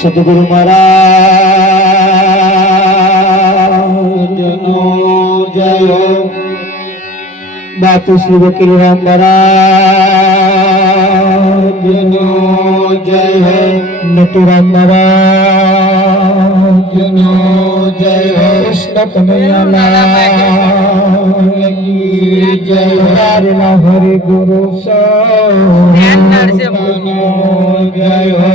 સદગુરુ મહારાજનો જય હો. બાપુ શ્રી વકીલરામ મહારાજનો જય હો. નટુરામ મહારાજનો જય હો. કૃષ્ણ કનૈયાલાલ જય હો. હરિ ગુરુ સંતનો જય હો.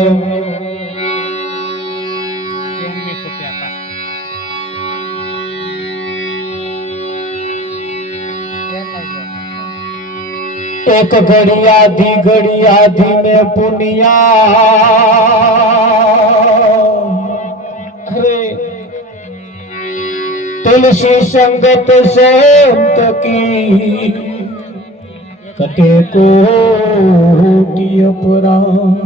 एक घड़ी आधी में पुनिया अरे तुलसी संगत संत की कटे को अपराध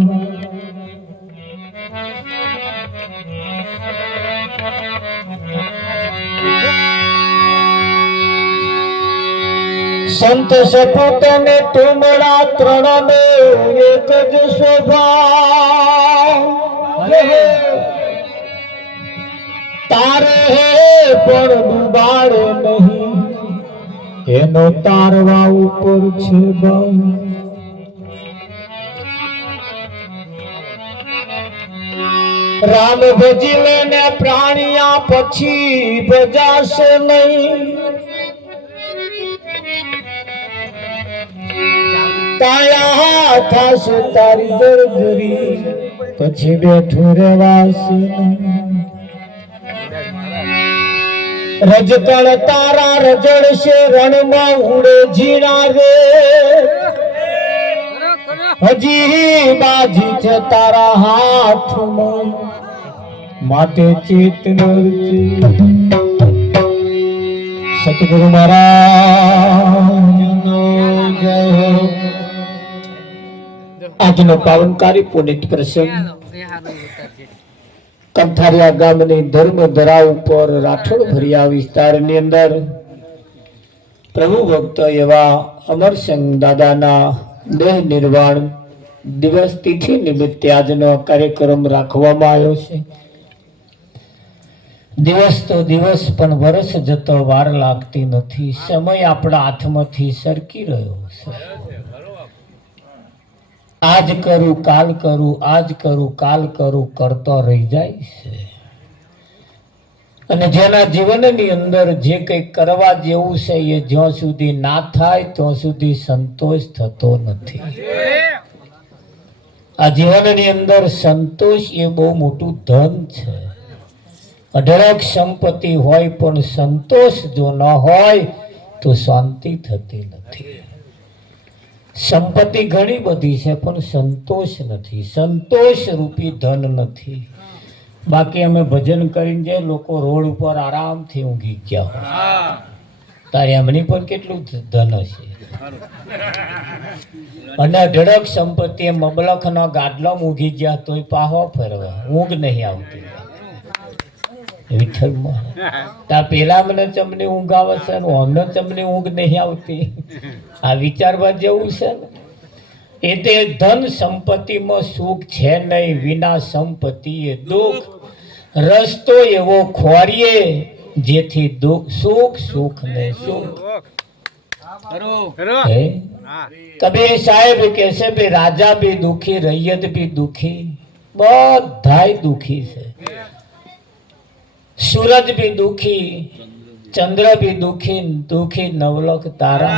संत सपूत ने तुमरा त्रण में एक ज स्वभाव तारे है पर डूबाड़े नहीं एनो तारवा ऊपर छे बाऊ राम भजी लेने प्राणिया पछी बजाशे नहीं ताया थास तारी दरदरी पछी बैठू रेवासी रजतल तारा रजड़ से रण में उड़े जीना रे हजी बाजी छे तारा हाथ में माते चेत नरचे सतगुरु महाराज नो जय हो. આજનો પાવનકારી પુનિત પ્રસંગ કંઠારિયા ગામની ધર્મધરા ઉપર રાઠોડ ભર્યા વિસ્તારની અંદર પ્રભુ ભક્ત એવા અમરસિંહ દાદાના દેહ નિર્વાણ દિવસ તિથિ નિમિત્તે આજનો કાર્યક્રમ રાખવામાં આવ્યો છે. દિવસ તો દિવસ પણ વર્ષ જતો વાર લાગતી નથી. સમય આપણા હાથમાંથી સરકી રહ્યો છે. આજ કરું કાલ કરું આજ કરું કાલ કરું કરતો રહી જાય છે. અને જેના જીવનની અંદર જે કંઈ કરવા જેવું છે એ જ્યાં સુધી ના થાય ત્યાં સુધી સંતોષ થતો નથી. આ જીવનની અંદર સંતોષ એ બહુ મોટું ધન છે. અઢળક સંપત્તિ હોય પણ સંતોષ જો ન હોય તો શાંતિ થતી નથી. સંપત્તિ ઘણી બધી છે પણ સંતોષ નથી. સંતોષ રૂપી ધન નથી. બાકી અમે ભજન કરીને જે લોકો રોડ ઉપર આરામથી ઊંઘી ગયા હોય તારે એમની પણ કેટલું ધન હશે. અને અઢળક સંપત્તિ મબલખના ગાદલામાં ઊંઘી ગયા તોય પાહો ફરવા ઊંઘ નહીં આવતી. વિઠ્ઠલમાં તા પેલા મને ચમની ઊંઘ આવે છે ને અમને ચમની ઊંઘ નહીં આવતી. આ વિચારવા જેવું છે ને. એ તે ધન સંપત્તિમાં સુખ છે નહીં, વિના સંપત્તિ એ દુઃખ. રસ્તો એવો ખોરીએ જેથી સુખ સુખ ને સુખ. કબીર સાહેબ કહેશે ભાઈ રાજા બી દુખી, રૈયત બી દુખી, બધાય દુખી છે. सूरज भी दुखी, चंद्र भी दुखी, दुखी नवलख तारा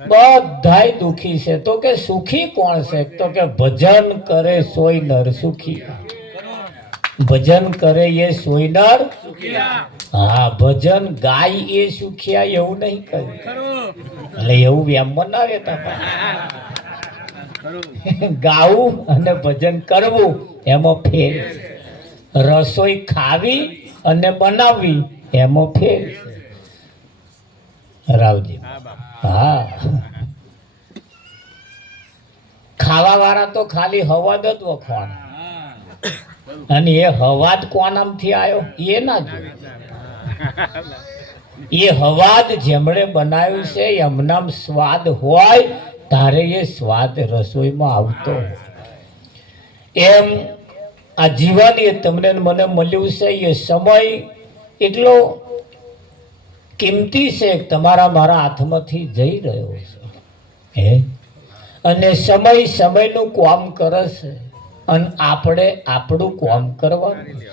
बधाय दुखी से. तो के सुखी कौन से? तो के भजन करे सोई नर सुखी. भजन करे ये सोई नर. हाँ, भजन गाय ये सुखिया એવું નહીં કહ્યું. એટલે એવું એમ બનાવે ગાવું અને ભજન કરવું એમાં ફેર. રસોઈ ખાવી અને બનાવવી એમાં ફેર છે. રાવજી હા, ખાવા વાળા તો ખાલી હવાદ જ વખવાના. અને એ હવાદ કોનામથી આવ્યો એ ના જોયું. એ હવાદ જેમણે બનાવ્યું છે એમનામ સ્વાદ હોય તારે એ સ્વાદ રસોઈમાં આવતો હોય. એમ આ જીવન એ તમને ને મને મળ્યું છે એ સમય એટલો કિંમતી છે કે તમારા મારા હાથમાંથી જઈ રહ્યો છે હે અને સમય સમયનું કામ કરે છે અને આપણે આપણું કામ કરવાનું છે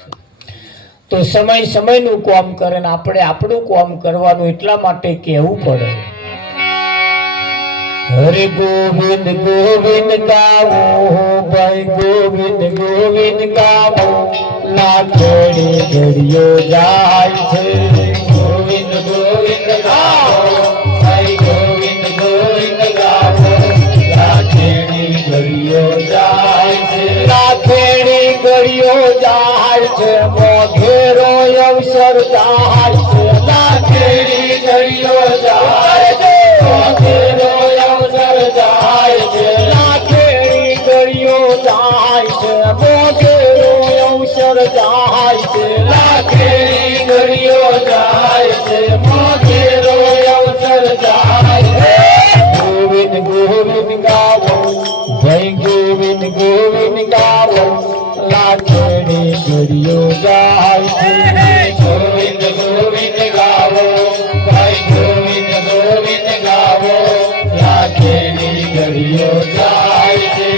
તો સમય સમયનું કામ કરે ને આપણે આપણું કામ કરવાનું એટલા માટે કહેવું પડે હરે ગોવિંદ ગોવિંદ ગાવો ભાઈ ગોવિંદ ગોવિંદ ગાવો લાખડી ઘડીઓ જાય છે ગોવિંદ ગોવિંદ ગાવો ભાઈ ગોવિંદ ગોવિંદ ગાવો લાખડી ઘડીઓ જાય છે લાખડી ઘડીઓ જાય છે મોઘેરો અવસર જાય છે લાખડી ઘડીઓ જાય છે મોઘેરો અવસર જાય છે લાખડી ઘડીઓ જાય છે મોઘેરો અવસર જાય છે લાખડી ઘડીઓ જાય છે મોઘેરો અવસર જાય છે ગોવિંદ ગોવિંદ ગાવો જય ગોવિંદ ગોવિંદ ગાવો લાખડી ઘડીઓ જાય છે ગોવિંદ ગોવિંદ ગાવો ભાઈ ગોવિંદ ગોવિંદ ગાવો લાખડી ઘડીઓ જાય છે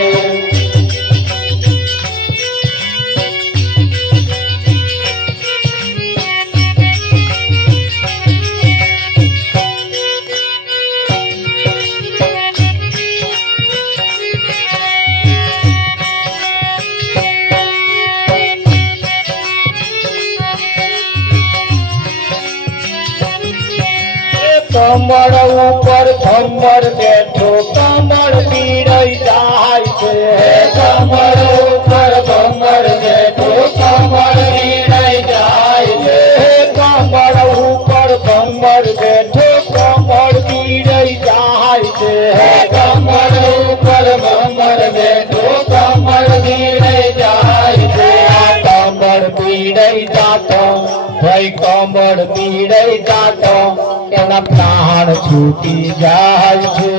કમળ ઉપર કમળ બેઠો કમળ પીડાઈ જાય છે કમળ ઉપર કમળ બેઠો કમળ પીડાઈ જાય છે કમળ ઉપર કમળ બેઠો કમળ પીડાઈ જાય છે કમળ ઉપર કમળ બેઠો કમળ પીડાઈ જાય છે કમળ પીડાઈ જાતો ભાઈ કમળ પીડાઈ જાતો એના પ્રાણ છૂટી જાય છે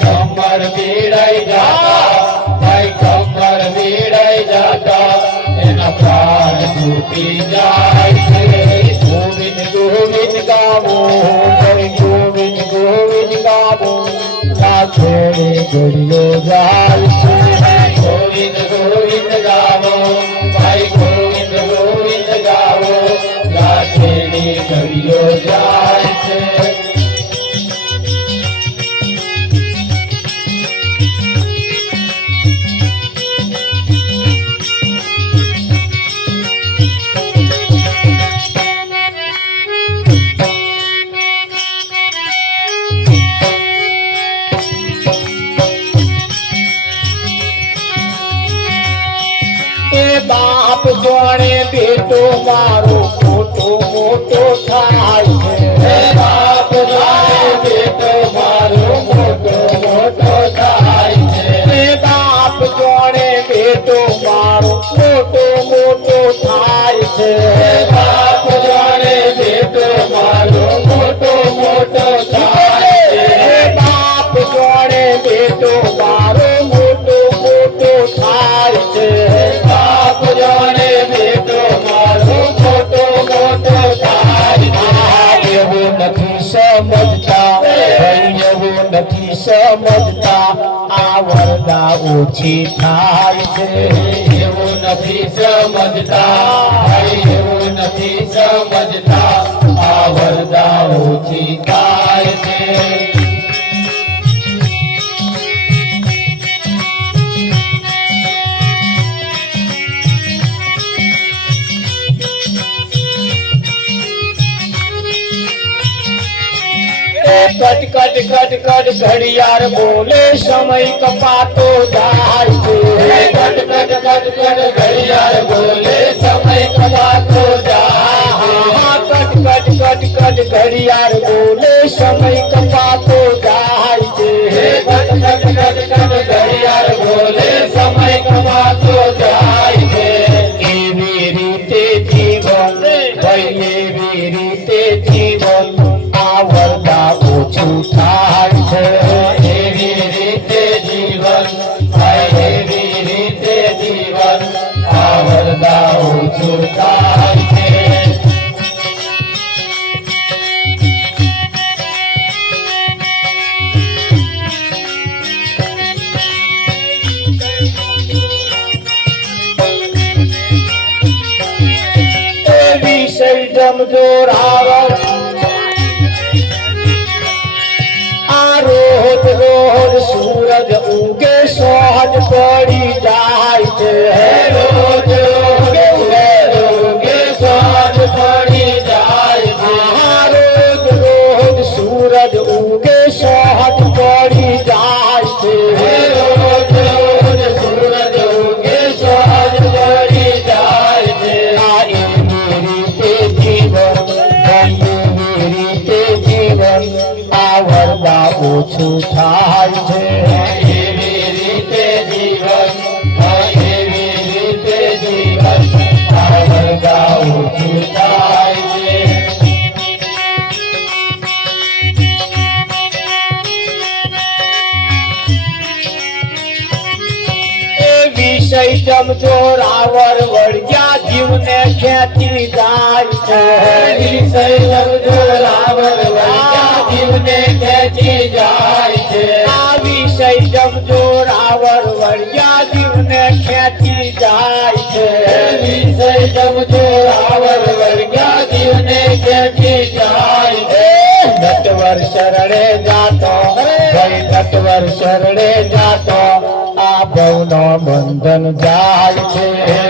કમર પીડાઈ જાતા ભાઈ કમર પીડાઈ જાતા એના પ્રાણ છૂટી જાય છે ગોવિંદ ગોવિંદ ગાવો ભાઈ ગોવિંદ ગોવિંદ ગાવો લાખડી ઘડીઓ જાય છે ગોવિંદ ગોવિંદ ગાવો ભાઈ ગોવિંદ ગોવિંદ ગાવો લાખડી ઘડીઓ જાય છે બાપ જોડે બેટો મારો મોટો મોટો થાય છે બાપ જોડે બેટો મારો મોટો મોટો થાય છે બાપ જોડે બેટો મારો મોટો મોટો થાય છે બાપ જોડે બેટો મારો મોટો મોટો થાય છે બાપ જોડે બેટો મારો મોટો મોટો થાય છે જોડે બેટો મારો મોટો મોટો થાય એવું નથી સમજતા એવું નથી સમજતા આ વરદા ઓછી થાય છે એવું નથી સમજતા એવું નથી સમજતા આ વરદા ઓછી થાય છે कट कट कट कट घड़ियार बोले समय कपातो जाय छे कट कट कट कट घड़ियार बोले समय कपातो जाय कट कट कट कट घड़ियार बोले समय कपातो जाय छे कट कट कट कट घड़ियार बोले समय कपातो जाय छे एवी रीते जीवन भाई एवी रीते जीवन वरदा ओछું થાય છે એવી રીતે જીવન એવી રીતે જીવન આ જમજો રાવણ આ રોજ રોજ સૂરજ ઉગે સોજ પડી જાય છે રોજ ઉગે સોજ પડી જાય છે રોજ રોજ સૂરજ ઉગે સોજ પડી જાય છે રોજ રોજ સૂરજ ઉગે સોજ પડી જાય છે આ એવી રીતે જીવન આવરદા ઓછું થાય છે એવી રીતે જીવન આવરદા ઓછું થાય છે વિષય જમજો રાવર વળગ્યા જીવને ખેંચી જાય છે વિષય જમજો રાવર વળગ્યા જીવને ખેંચી જાય છે આ વિષય જમજો રાવર વળગ્યા જીવને ખેંચી જાય છે વિષય જમજો રાવર વળગ્યા જીવને ખેંચી જાય છે નટવર શરણે જાતો ભાઈ નટવર શરણે જાતો આ ભવનો બંધન જાય છે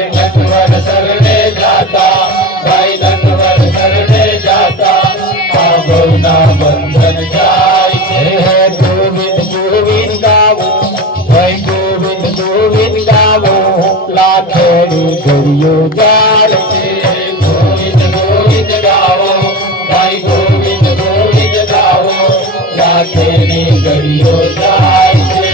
નટવર શરણે જાતા ભાઈ નટવર શરણે જાતા આ ભવના બંધન જાય છે ગોવિંદ ગોવિંદ ગાવો ભાઈ ગોવિંદ ગોવિંદ ગાવો લાખેડી ઘડીઓ જાય છે ગોવિંદ ગોવિંદ ગાવો ભાઈ ગોવિંદ ગોવિંદ ગાવો લાખેડી ઘડીઓ જાય છે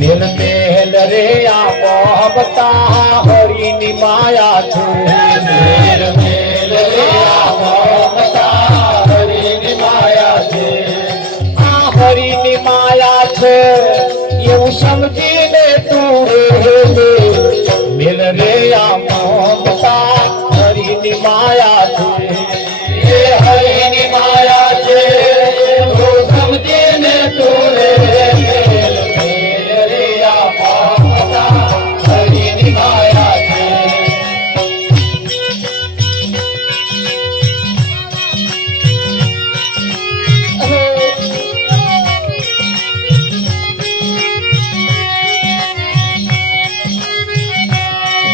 મેલ મેલ રે આ મોહબતા હરિની માયા છે મેલ મેલ રે આ મોહબતા હરિની માયા છે આ હરિની માયા છે એવું સમજીને તું રે મેલ રે આ મોહબતા હરિની માયા છે એ હરિની માયા છે એવું સમજીને તું રે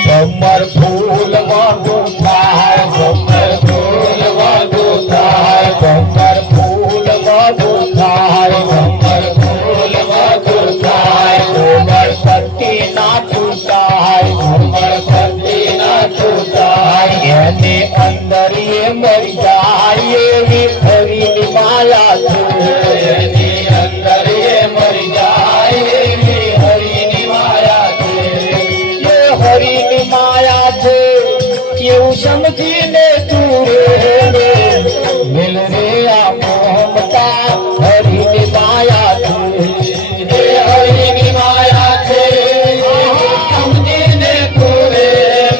કમર ફૂલ વાગું થાય કમર ફૂલ વાગું થાય કમર ફૂલ વાગું થાય કમર ફૂલ વાગું થાય કોમર પટ્ટી ના છૂટાય કોમર પટ્ટી ના છૂટાય એને અંદર એ મરી જાય એવી ફરીની માયા છે એની અંદર એ મરી જાય એવી હરીની માયા છે એ હરીની માયા છે એવું સમજીને તું રે મિલ રે આ મોહમતા હરીની માયા છે એ હરીની માયા છે સમજીને તું રે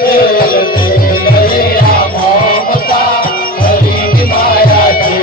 મિલ રે આ મોહમતા હરીની માયા છે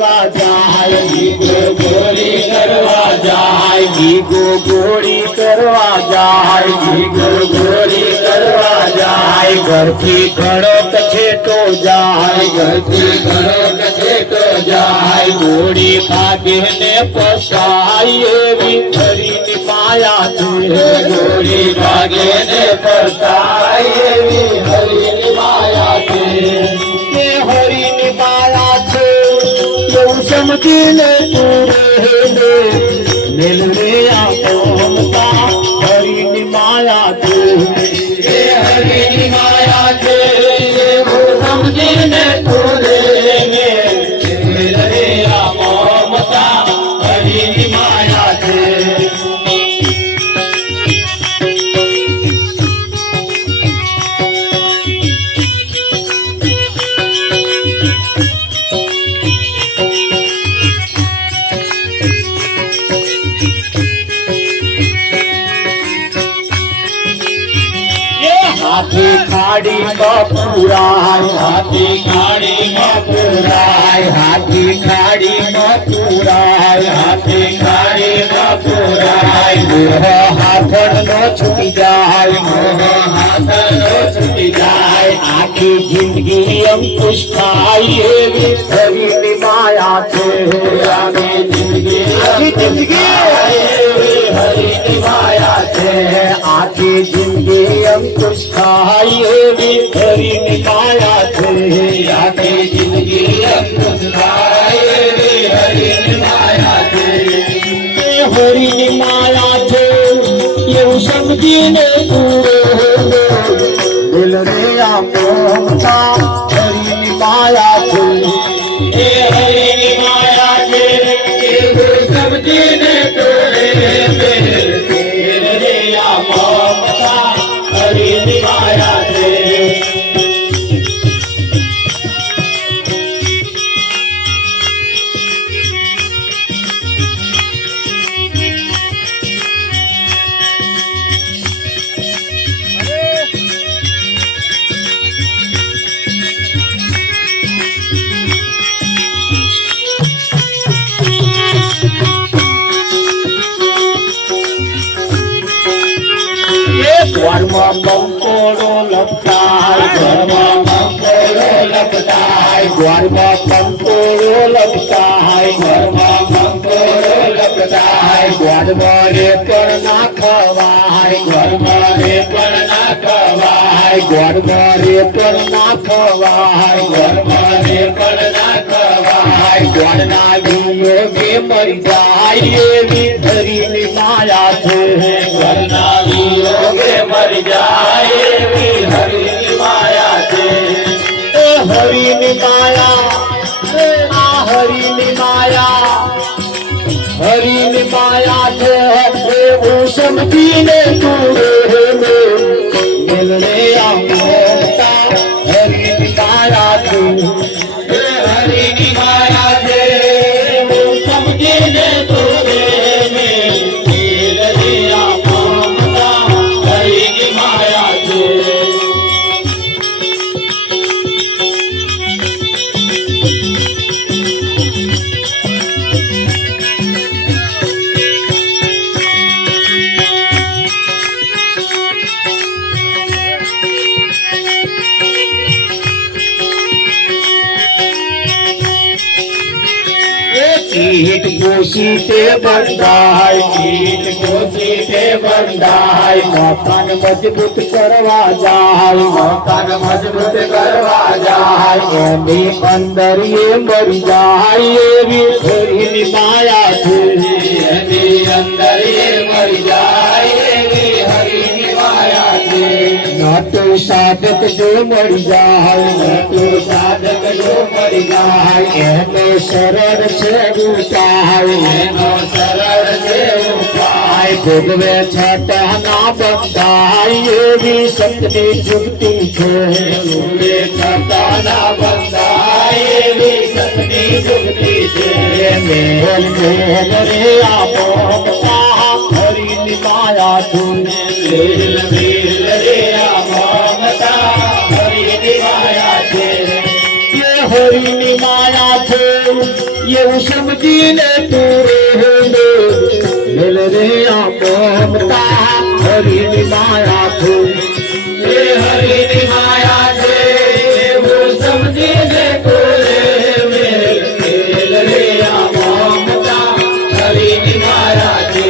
કરવા જાય, ભીગો ગોળી કરવા જાય, ભીગો ગોળી કરવા જાય, ભીગો ગોળી કરવા જાય, ઘરથી ઘણો કછેટો જાય, ઘરથી ઘણો કછેટો જાય, ગોળી ભાગે ને પસાય એવી હરિની માયા છે, ગોળી ભાગે ને પસાય એવી હરિની માયા છે, કે હરિની માયા છે એવું સમજીને તું રહે, મેલ રે આપો મમતા હરિની માયા છે, કે હરિની માયા છે એવું સમજીને તું રહે, મેલ રે આપો મમતા હરિની માયા છે. હાથી ખાડીમાં પુરાય, હાથી ખાડીમાં પુરાય, હાથી ખાડીમાં પુરાય, હાથી ખાડીમાં પુરાય, મોહ હાથણનો છૂટી જાય, મોહ હાથણનો છૂટી જાય, આખી જિંદગી અંકુશ થાય એવી હરિની માયા છે, આખી જિંદગી એવી હરિની માયા છે, આખી જિંદગી અંકુશ થાય એવી હરિની માયા છે, આખી જિંદગી અંકુશ થાય એવી હરિની માયા છે, હરિની માયા છે એવું સમજીને તું દિલ રે આપો મમતા હરિની માયા છે, એ હરિની માયા છે એવું સમજીને તું દિલ રે આપો મમતા હરિની માયા છે. ઘરમાં કંકોડો લપટાય, ઘરમાં કંકોડો લપટાય, ઘરમાં કંકોડો લપટાય, ઘરમાં કંકોડો લપટાય, ઘરમાં રે પણ ના ખવાય, ઘરમાં રે પણ ના ખવાય, ઘરમાં રે પણ ના ખવાય, ઘરમાં રે પણ ના ખવાય, ઘરના વિયોગે મરી જાય એવી હરિની માયા છે, ઘરના વિયોગે મરી જાય એવી હરિની માયા છે, એ હરિની માયા, આ હરિની માયા, હરિની માયા છે એવું સમજીને તું રહે, મેલ રે આપો મમતા હરિની માયા છે, એ હરિની માયા છે એવું સમજીને તું રહે, મેલ રે આપો મમતા હરિની માયા છે. कीट कोशीते बंधाय, कीट कोशीते बंधाय, मकान मजबूत करवा जाय, मकान मजबूत करवा जाय, एनी अंदर ये मरी जाय एवी हरिनी माया छे, एनी अंदर ये मरी जाय एवी हरिनी माया छे, नटो साधक जो मरी जाय, नटो साधक जो मरी जाय, एनो सरળ છે ઉપાય, એનો સરળ છે ઉપાય, ભોગવે છતાં ના બંધાય એવી સતની જુગતી છે, ભોગવે છતાં ના બંધાય એવી સતની જુગતી છે, મેલ મેલ રે આપો મમતા હરિની માયા છે, મેલ મેલ રે આપો મમતા હરિની માયા છે, એ હરિની માયા છે એવું સમજીને તું મેલ રે આ મમતા હરિની માયા તું હરિની માયા છે એવું સમજીને તું મેલ રે આ મમતા હરિની માયા છે.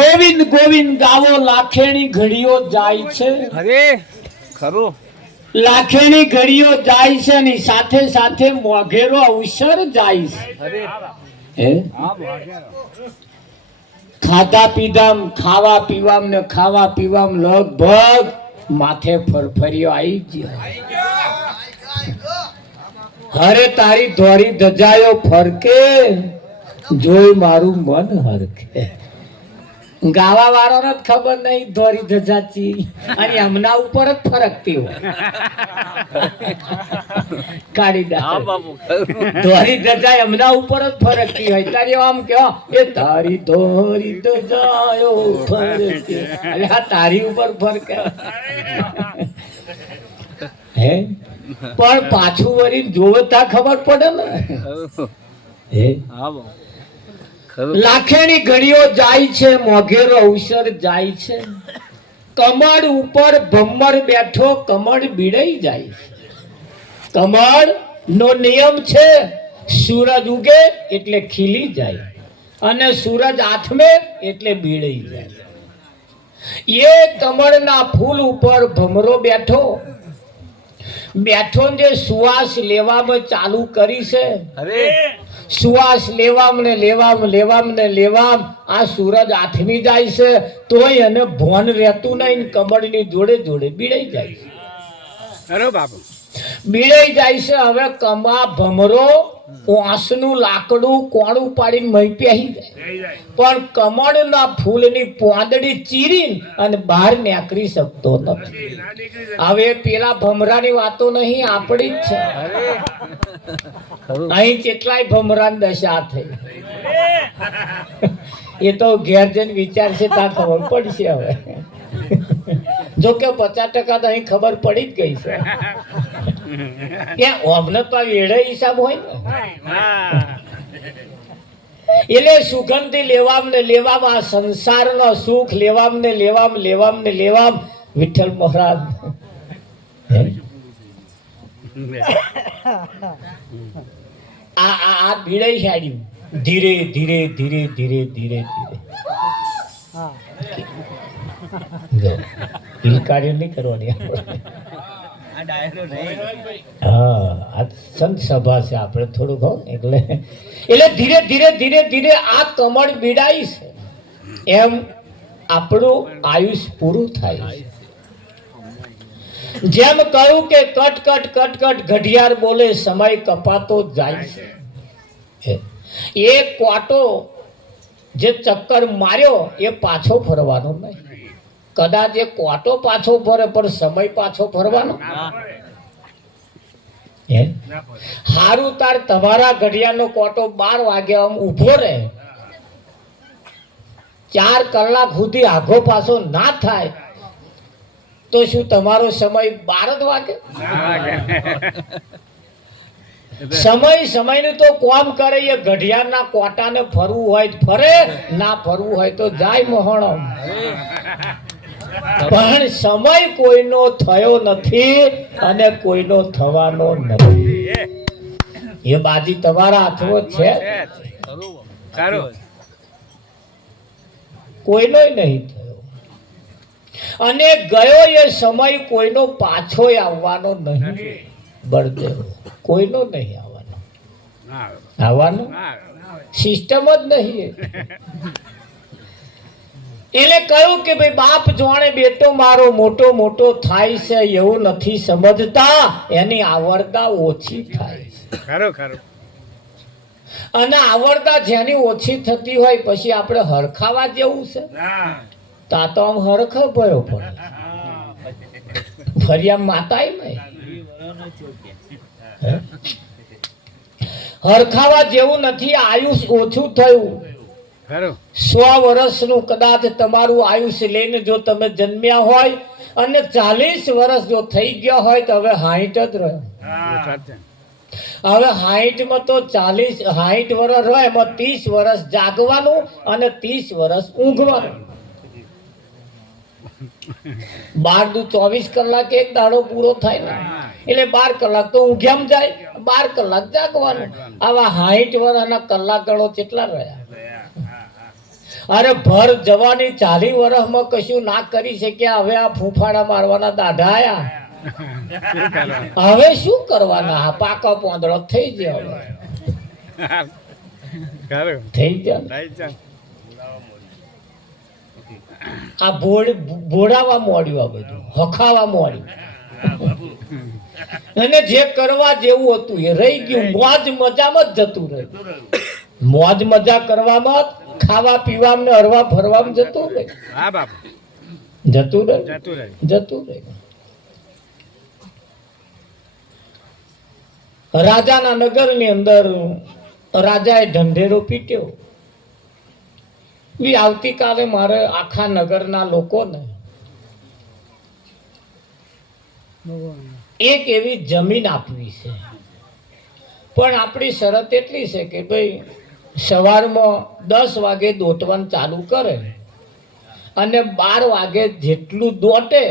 ગોવિંદ ગોવિંદ ગાવો લાખેણી ઘડીઓ જાય છે. અરે ખરું લાખેણી ઘડીઓ જાય છે ને સાથે સાથે મોઘેરો અવસર જાય છે. અરે હે ખાધા પીધામ ખાવા પીવામ ને ખાવા પીવામ લગભગ માથે ફરફરિયો આવી ગયો. હરે તારી ધોરી ધજાયો ફરકે જોઈ મારું મન હરકે. ગાવા વાળો ને ખબર નહીં ધોરી ધજાચી અને હમણાં ઉપર જ ફરકતી હોય કાઢી દે ધોરી ધજાય હમણાં ઉપર જ ફરકતી હોય તારી આમ કે એ તારી ધોરી ધજાયો ફરકે એટલે આ તારી ઉપર ફરકે હે પણ પાછું વળી જોવે તા ખબર પડે ને હે લાખેણી ઘડીઓ જાય છે મોઘેરો અવસર જાય છે. કમળ ઉપર ભમ્મર બેઠો કમળ બીડાઈ જાય છે. કમળ નો નિયમ છે સૂરજ ઉગે એટલે ખીલી જાય અને સૂરજ આથમે એટલે બીડાઈ જાય. એ કમળના ફૂલ ઉપર ભમરો બેઠો જે સુવાસ લેવામાં ચાલુ કરી છે. અરે સુવાસ લેવામ ને આ સૂરજ આથમી જાય છે તોય એને ભોન રહેતું નહીં. કમળની જોડે જોડે બીડાઈ જાય છે. અરે બાપુ બીડાઈ જાય છે. હવે કમા ભમરો વાંસનું લાકડું કોણું પાડીને મહી પહેરી જાય પણ કમળના ફૂલની પોંદડી ચીરીને અને બહાર નીકળી શકતો નથી. હવે પેલા ભમરાની વાતો નહીં આપણી જ છે. અહીં કેટલાય ભમરાન દશા થઈ એ તો ઘેર જઈને વિચારશે ત્યાં ખબર પડશે. હવે જો કે 50% તો અહીં ખબર પડી જ ગઈ છે. ત્યાં અમને તો વેડે હિસાબ હોય ને એટલે સુગંધી લેવામ ને લેવામ આ સંસારનો સુખ લેવામ ને લેવામ વિઠ્ઠલ મહારાજ આ ભીડાઈ સાડ્યું ધીરે ધીરે ધીરે ધીરે ધીરે ધીરે હિલકાર્ય નહીં કરવાની. હા આ સંત સભા છે આપણે થોડુંક એટલે ધીરે ધીરે ધીરે ધીરે આ કમળ બીડાઈ છે એમ આપણું આયુષ પૂરું થાય છે. જેમ કહ્યું કે કટ કટ કટ કટ ઘડિયાળ બોલે સમય કપાતો જાય છે. એ ક્વાટો જે ચક્કર માર્યો એ પાછો ફરવાનો નહીં. કદાચ એ ક્વાટો પાછો ફરે પણ સમય પાછો ફરવાનો. હારું તાર તમારા ઘડિયાળનો ક્વાટો 12 વાગ્યા આમ ઊભો રહે 4 કલાક સુધી આઘો પાછો ના થાય તો શું તમારો સમય 12 જ વાગે? સમયનું તો કામ કરે. એ ઘડિયાળના કોટાને ફરવું હોય ફરે, ના ફરવું હોય તો જાય મોહણો. પણ સમય કોઈનો થયો નથી અને કોઈનો થવાનો નથી. એ બાજી તમારા હાથમાં છે, કોઈનો નહીં થયો. અને ગયો એ સમય કોઈનો પાછો આવવાનો નહીં. બળદેવ કોઈનો નહીં આવવાનો. સિસ્ટમ જ નહીં. એટલે કહ્યું કે ભાઈ બાપ જોણે બેટો મારો મોટો મોટો થાય છે એવું નથી સમજતા, એની આવડતા ઓછી થાય છે. ખરું ખરું. અને આવડતા જેની ઓછી થતી હોય પછી આપણે હરખાવા જેવું છે. તા તો આમ હરખો ભયો પડે, ફરિયામ માતાય નહીં. હરખાવા જેવું નથી. આયુષ ઓછું થયું. ખરું. 100 વર્ષનું કદાચ તમારું આયુષ્ય લઈને જો તમે જન્મ્યા હોય અને 40 વર્ષ જો થઈ ગયા હોય તો હવે 60 જ રહ્યો. સાચે. હવે 60 માં તો 60 વર્ષ રહે, એમાં 30 વર્ષ જાગવાનું અને 30 વર્ષ ઊંઘવાનું. 12 દુ 24 કલાક એક દાડો પૂરો થાય ને, એટલે 12 કલાક તો ઊંઘ્યામ જાય, 12 કલાક જાગવાનું. આવા 60 વર્ષના કલાક ગણો કેટલા રહ્યા? અરે ભર જવાની 40 વર્ષમાં કશું ના કરી શક્યા, હવે આ ફૂફાડા મારવાના દાઢા આયા. હવે શું કરવાના? આ પાકા પોંદડો થઈ ગયા. ખરું. થઈ ગયા. થઈ જાય. આ ભોળાવા મોડ્યું, આ બધું હખાવા મોડ્યું. અને જે કરવા જેવું હતું એ રહી ગયું. મોજ મજામાં જ જતું રહ્યું. મોજ મજા કરવામાં, ખાવા પીવામાં ને હરવા ફરવામાં જતું રહ્યું. હા બાપુ. જતું રહ્યું. જતું રહે. જતું રહ્યું. રાજાના નગરની અંદર રાજાએ ઢંઢેરો પીટ્યો. આવતીકાલે મારે આખા નગરના લોકોને એક એવી જમીન આપવી છે, પણ આપણી શરત એટલી છે કે ભાઈ સવારમાં 10 વાગે દોટવાનું ચાલુ કરે અને 12 વાગે જેટલું દોટે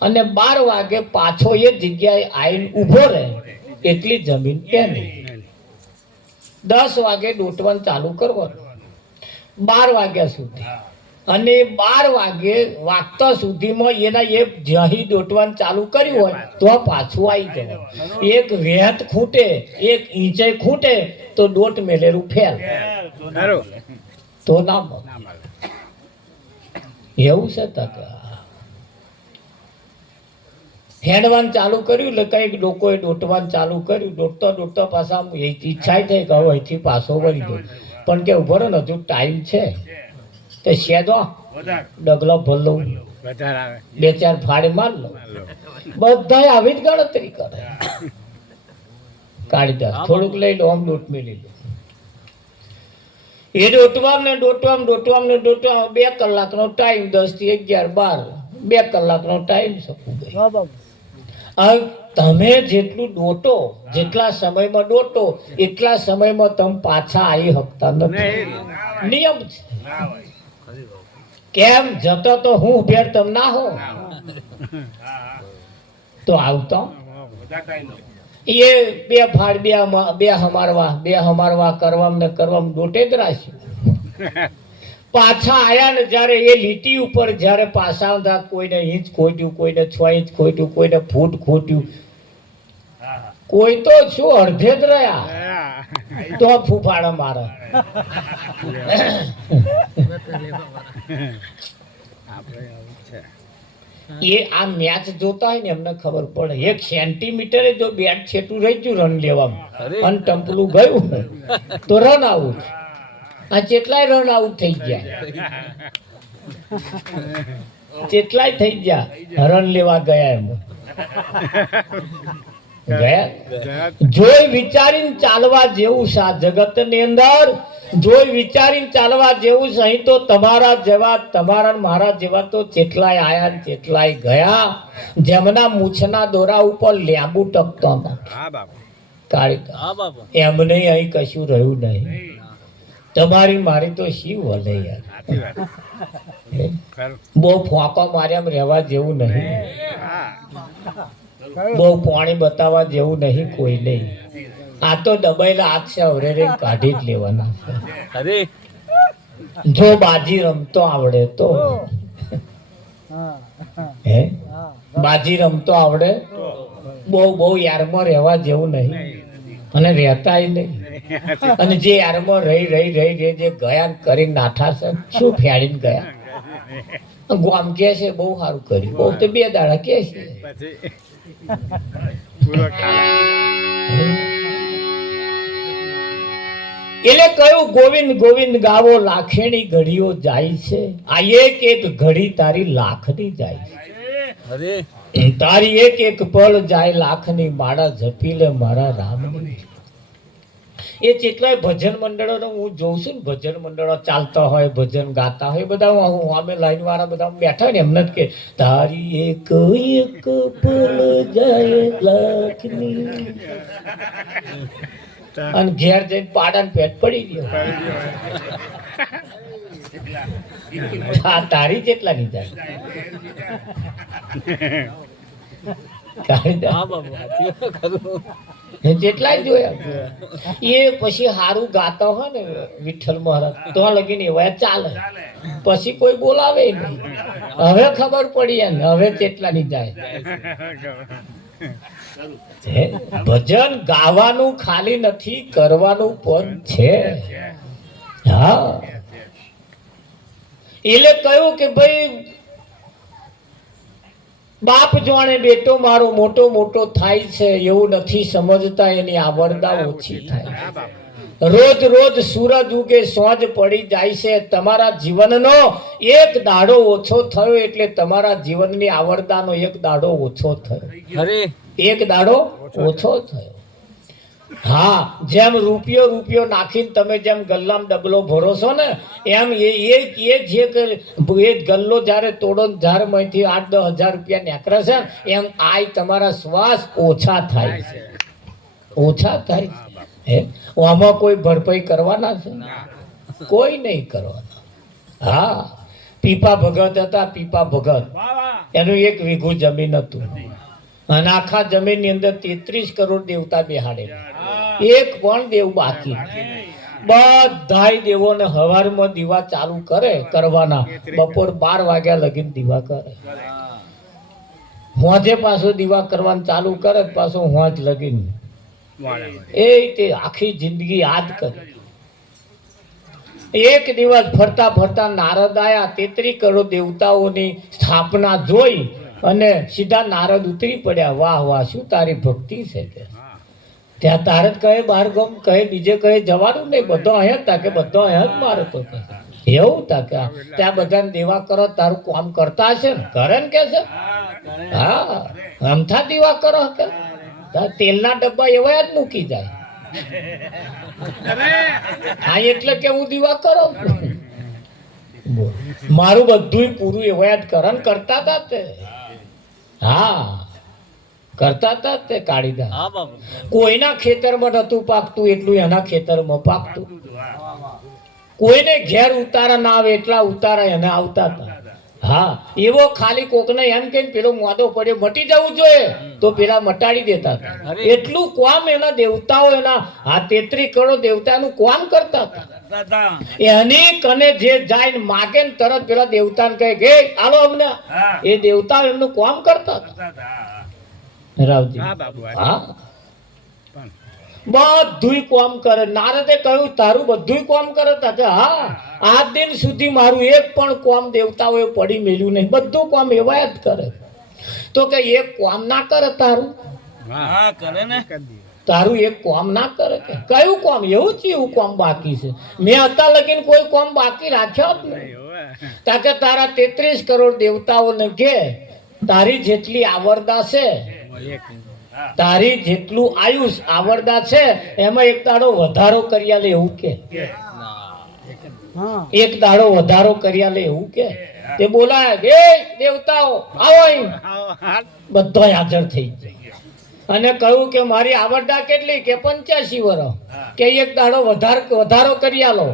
અને 12 વાગે પાછો એ જગ્યાએ આવીને ઊભો રહે એટલી જમીન એની. 10 વાગે દોટવાનું ચાલુ કરવાનું 12 વાગ્યા સુધી, અને 12 વાગે વાગતા સુધીમાં એના એ જહી દોટવાનું ચાલુ કર્યું હોય તો પાછું આવી જાય. એક વેત ખૂટે, એક ઈંચે ખૂટે તો દોટ મેલેલું ફેલ, ખરું. તો ના મળે. ના મળે. એવું છે તક. હેડવાનું ચાલુ કર્યું એટલે કંઈક લોકોએ દોટવાનું ચાલુ કર્યું. દોટતા દોટતા પાછા ઈચ્છા થઈ કે હવે અહીંથી પાછો વળી દો, પણ કે ઉભો રહો ને હજુ ટાઈમ છે તો શેદો ડગલો ભરલો, વધારે આવે. 2-4 ફાડે માર લો. બધા આવી જ ગણતરી કરે. કાઢી દે, થોડુંક લઈ લો, આમ દોટ મેલી લો. એ દોટવામ ને 2 કલાકનો ટાઈમ, 10 થી 11, 12 કલાકનો ટાઈમ શકું ગઈ. હવે તમે જેટલું દોટો, જેટલા સમયમાં દોટો એટલા સમયમાં તમે પાછા આવી શકતા નથી. નિયમ છે. કેમ જતો તો હું ફેર તમ ના હો તો આવતો એ 2 ફાડ 2 હમારવા કરવામાં ને કરવામાં દોટે જ રાખ્યું. પાછા આયા ને જ્યારે એ લીટી ઉપર જ્યારે પાછા આવતા કોઈને ઇંચ ખોટ્યું, કોઈને 6 ઇંચ ખોટ્યું, કોઈને ફૂટ ખોટ્યું, કોઈ તો શું અડધે જ રહ્યા તો ફૂફાડા મારે. એ આ મેચ જોતા હોય ને એમને ખબર પડે. 1 સેન્ટીમીટરે જો બેટ છેટું રહી ગયું રન લેવામાં અને ટંપલું ગયું તો રન આઉટ. આ કેટલાય રન આઉટ થઈ ગયા, કેટલાય થઈ ગયા રન લેવા ગયા એમ ગયા. જોઈ વિચારીને ચાલવા જેવું છે આ જગતની અંદર. જોઈ વિચારીને ચાલવા જેવું છે. અહીં તો તમારા જેવા, તમારા મારા જેવા તો જેટલાય આયા ને જેટલાય ગયા, જેમના મૂછના દોરા ઉપર લેંબુ ટકતો નથી. કાળી એમને અહીં કશું રહ્યું નહીં. તમારી મારી તો શી વલે યાર. બહુ ફોંકો માર્યામ રહેવા જેવું નહીં, બહુ પાણી બતાવવા જેવું નહીં કોઈ નહીં. આ તો દબાયેલા હાથ છે, હવે કાઢી જ લેવાના છે. જો બાજી રમતો આવડે તો, હે બાજી રમતો આવડે, બહુ યારમાં રહેવા જેવું નહીં અને રહેતાય નહીં. અને જે યારમાં રહી જે ગયા ને કરીને નાઠા છે શું ફેડીને ગયા ગોમ કે છે બહુ સારું કર્યું બહુ તો 2 દાડા કે છે પછી પૂરો ખાલા એટલે કયું ગોવિંદ ગોવિંદ ગાવો લાખેણી ઘડીઓ જાય છે આ એક ઘડી તારી લાખની જાય છે તારી એક પળ જાય લાખની માળા જપી લે મારા રામની એ જેટલાય ભજન મંડળો હું જોઉં છું ને ભજન મંડળો ચાલતા હોય ભજન ગાતા હોય બધા હું અમે લાઈન વાળા બધા બેઠા હોય ને એમને જ કે તારી એક પળ જાય લાખની અને ઘેર જઈને પાડાને પેટ પડી ગયો આ તારી જેટલા ની જાય જેટલા જોયા એ પછી હારું ગાતા હોય ને વિઠ્ઠલ મહારાજ તો લગીને એવા ચાલે પછી કોઈ બોલાવે નહીં હવે ખબર પડી એને હવે જેટલા ની જાય ભજન ગાવાનું ખાલી નથી કરવાનું પણ છે હા એટલે કહ્યું કે ભાઈ બાપ જાણે બેટો મારો મોટો મોટો થાય છે એવું નથી સમજતા એની આવરદા ઓછી થાય રોજ રોજ સૂરજ ઉગે સોજ પડી જાય છે તમારા જીવનનો એક દાડો ઓછો થયો એટલે તમારા જીવનની આવરદાનો એક દાડો ઓછો થયો એક દાડો ઓછો થયો હા જેમ રૂપિયો નાખીને તમે જેમ ગલ્લામાં ડબલો ભરો છો ને એમ એ જે ગલ્લો જ્યારે તોડો જ્યારે માંથી 8-10 હજાર રૂપિયા નીકળે છે એમ આય તમારા શ્વાસ ઓછા થાય છે હે આમાં કોઈ ભરપાઈ કરવાના છે કોઈ નહીં કરવાના હા પીપા ભગત હતા પીપા ભગત એનું 1 વીઘું જમીન હતું અને આખા જમીન ની અંદર 33 કરોડ દેવતા બેહાડેલા એક પણ દેવ બાકી બધાય દેવોને હવારમાં દીવા ચાલુ કરવાના બપોર 12 વાગ્યા લગીને દીવા કરે હોજે પાછો દીવા કરવાનું ચાલુ કરે પાછો હોજ લગીને તે આખી જિંદગી યાદ કરી એક દિવસ ફરતા ફરતા નારદ આયા 33 કરોડ દેવતાઓની સ્થાપના જોઈ અને સીધા નારદ ઉતરી પડ્યા વાહ વાહ શું તારી ભક્તિ છે કે ત્યાં તારદ કહે બાર ગમ કહે બીજે કહે જવાનું નહીં બધો અહીંયા તા કે બધો અહીંયા જ મારો તો એવું તા કે ત્યાં બધાને દેવા કરો તારું કામ કરતા હશે ને કરે ને કે છે હા અમથા દેવા કરો કે તેલના ડબ્બા એવા જ મૂકી જાય હા એટલે કે હું દીવા કરો મારું બધું પૂરું એવા જ કરન કરતા હતા તે હા કરતા હતા તે કાળીદા કોઈના ખેતરમાં નતું પાકતું એટલું એના ખેતરમાં પાકતું કોઈને ઘેર ઉતારા ના આવે એટલા ઉતારા એને આવતા હતા હા એવો ખાલી કોકને એમ કે પેલો મોદો પડ્યો મટી જવું જોઈએ તો પેલા મટાડી દેતા હતા એટલું કામ એના દેવતાઓ એના 33 કરોડ દેવતાનું કામ કરતા હતા એની કને જે જાય માગે ને તરત પેલા દેવતાને કહે કે આલો અમને એ દેવતા એમનું કામ કરતા હતા રાવજી હા બધું કામ કરે નારદે કહ્યું તારું બધું કામ કરે કે હા આજ દિન સુધી મારું એક પણ કામ દેવતાઓએ પડી મેલ્યું નહીં બધું કામ એવા જ કરે તો કે એક કામ ના કરે તારું તારું એક કામ ના કરે કે કયું કામ એવું છે એવું કામ બાકી છે મેં અત્યાર લગીને કોઈ કામ બાકી રાખ્યો જ નહીં તાકે તારા 33 કરોડ દેવતાઓને કે તારી જેટલી આવરદા છે તારી જેટલું આયુષ આવરદા છે એમાં એક દાડો વધારો કર્યા લે એવું કે એક દાડો વધારો કર્યા લે એવું કે તે બોલાય એ દેવતાઓ આવો અહીં બધા હાજર થઈ જાય અને કહ્યું કે મારી આવરદા કેટલી કે 85 વર્ષ કે એક દાડો વધારો કર્યા લો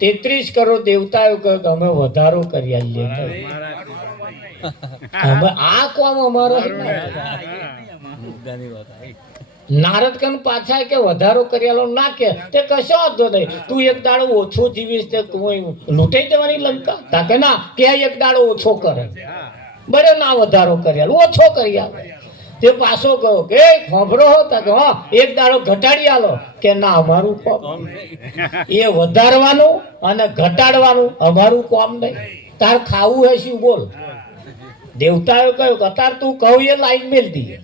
33 કરોડ દેવતાઓ કહ્યું કે અમે વધારો કર્યા લઈએ આ કોમ અમારો નારદ કન પાછા કે વધારો કર્યાલો ના કે તે કશો વાંધો નહીં તું એક દાડો ઓછો જીવીશ તે લૂંટાઈ જવાની લંકા તાકે ના કે એક દાડો ઓછો કરે બરે ના વધારો કર્યાલો ઓછો કર્યા તે પાછો ગયો કે ખોભરો હોતા કે હા એક દાડો ઘટાડી આલો કે ના અમારું કોમ એ વધારવાનું અને ઘટાડવાનું અમારું કોમ નહીં. તાર ખાવું હે શું બોલ. દેવતાએ કહ્યું કે અત્યારે તું કહું એ લાઈન મેલ દઈએ.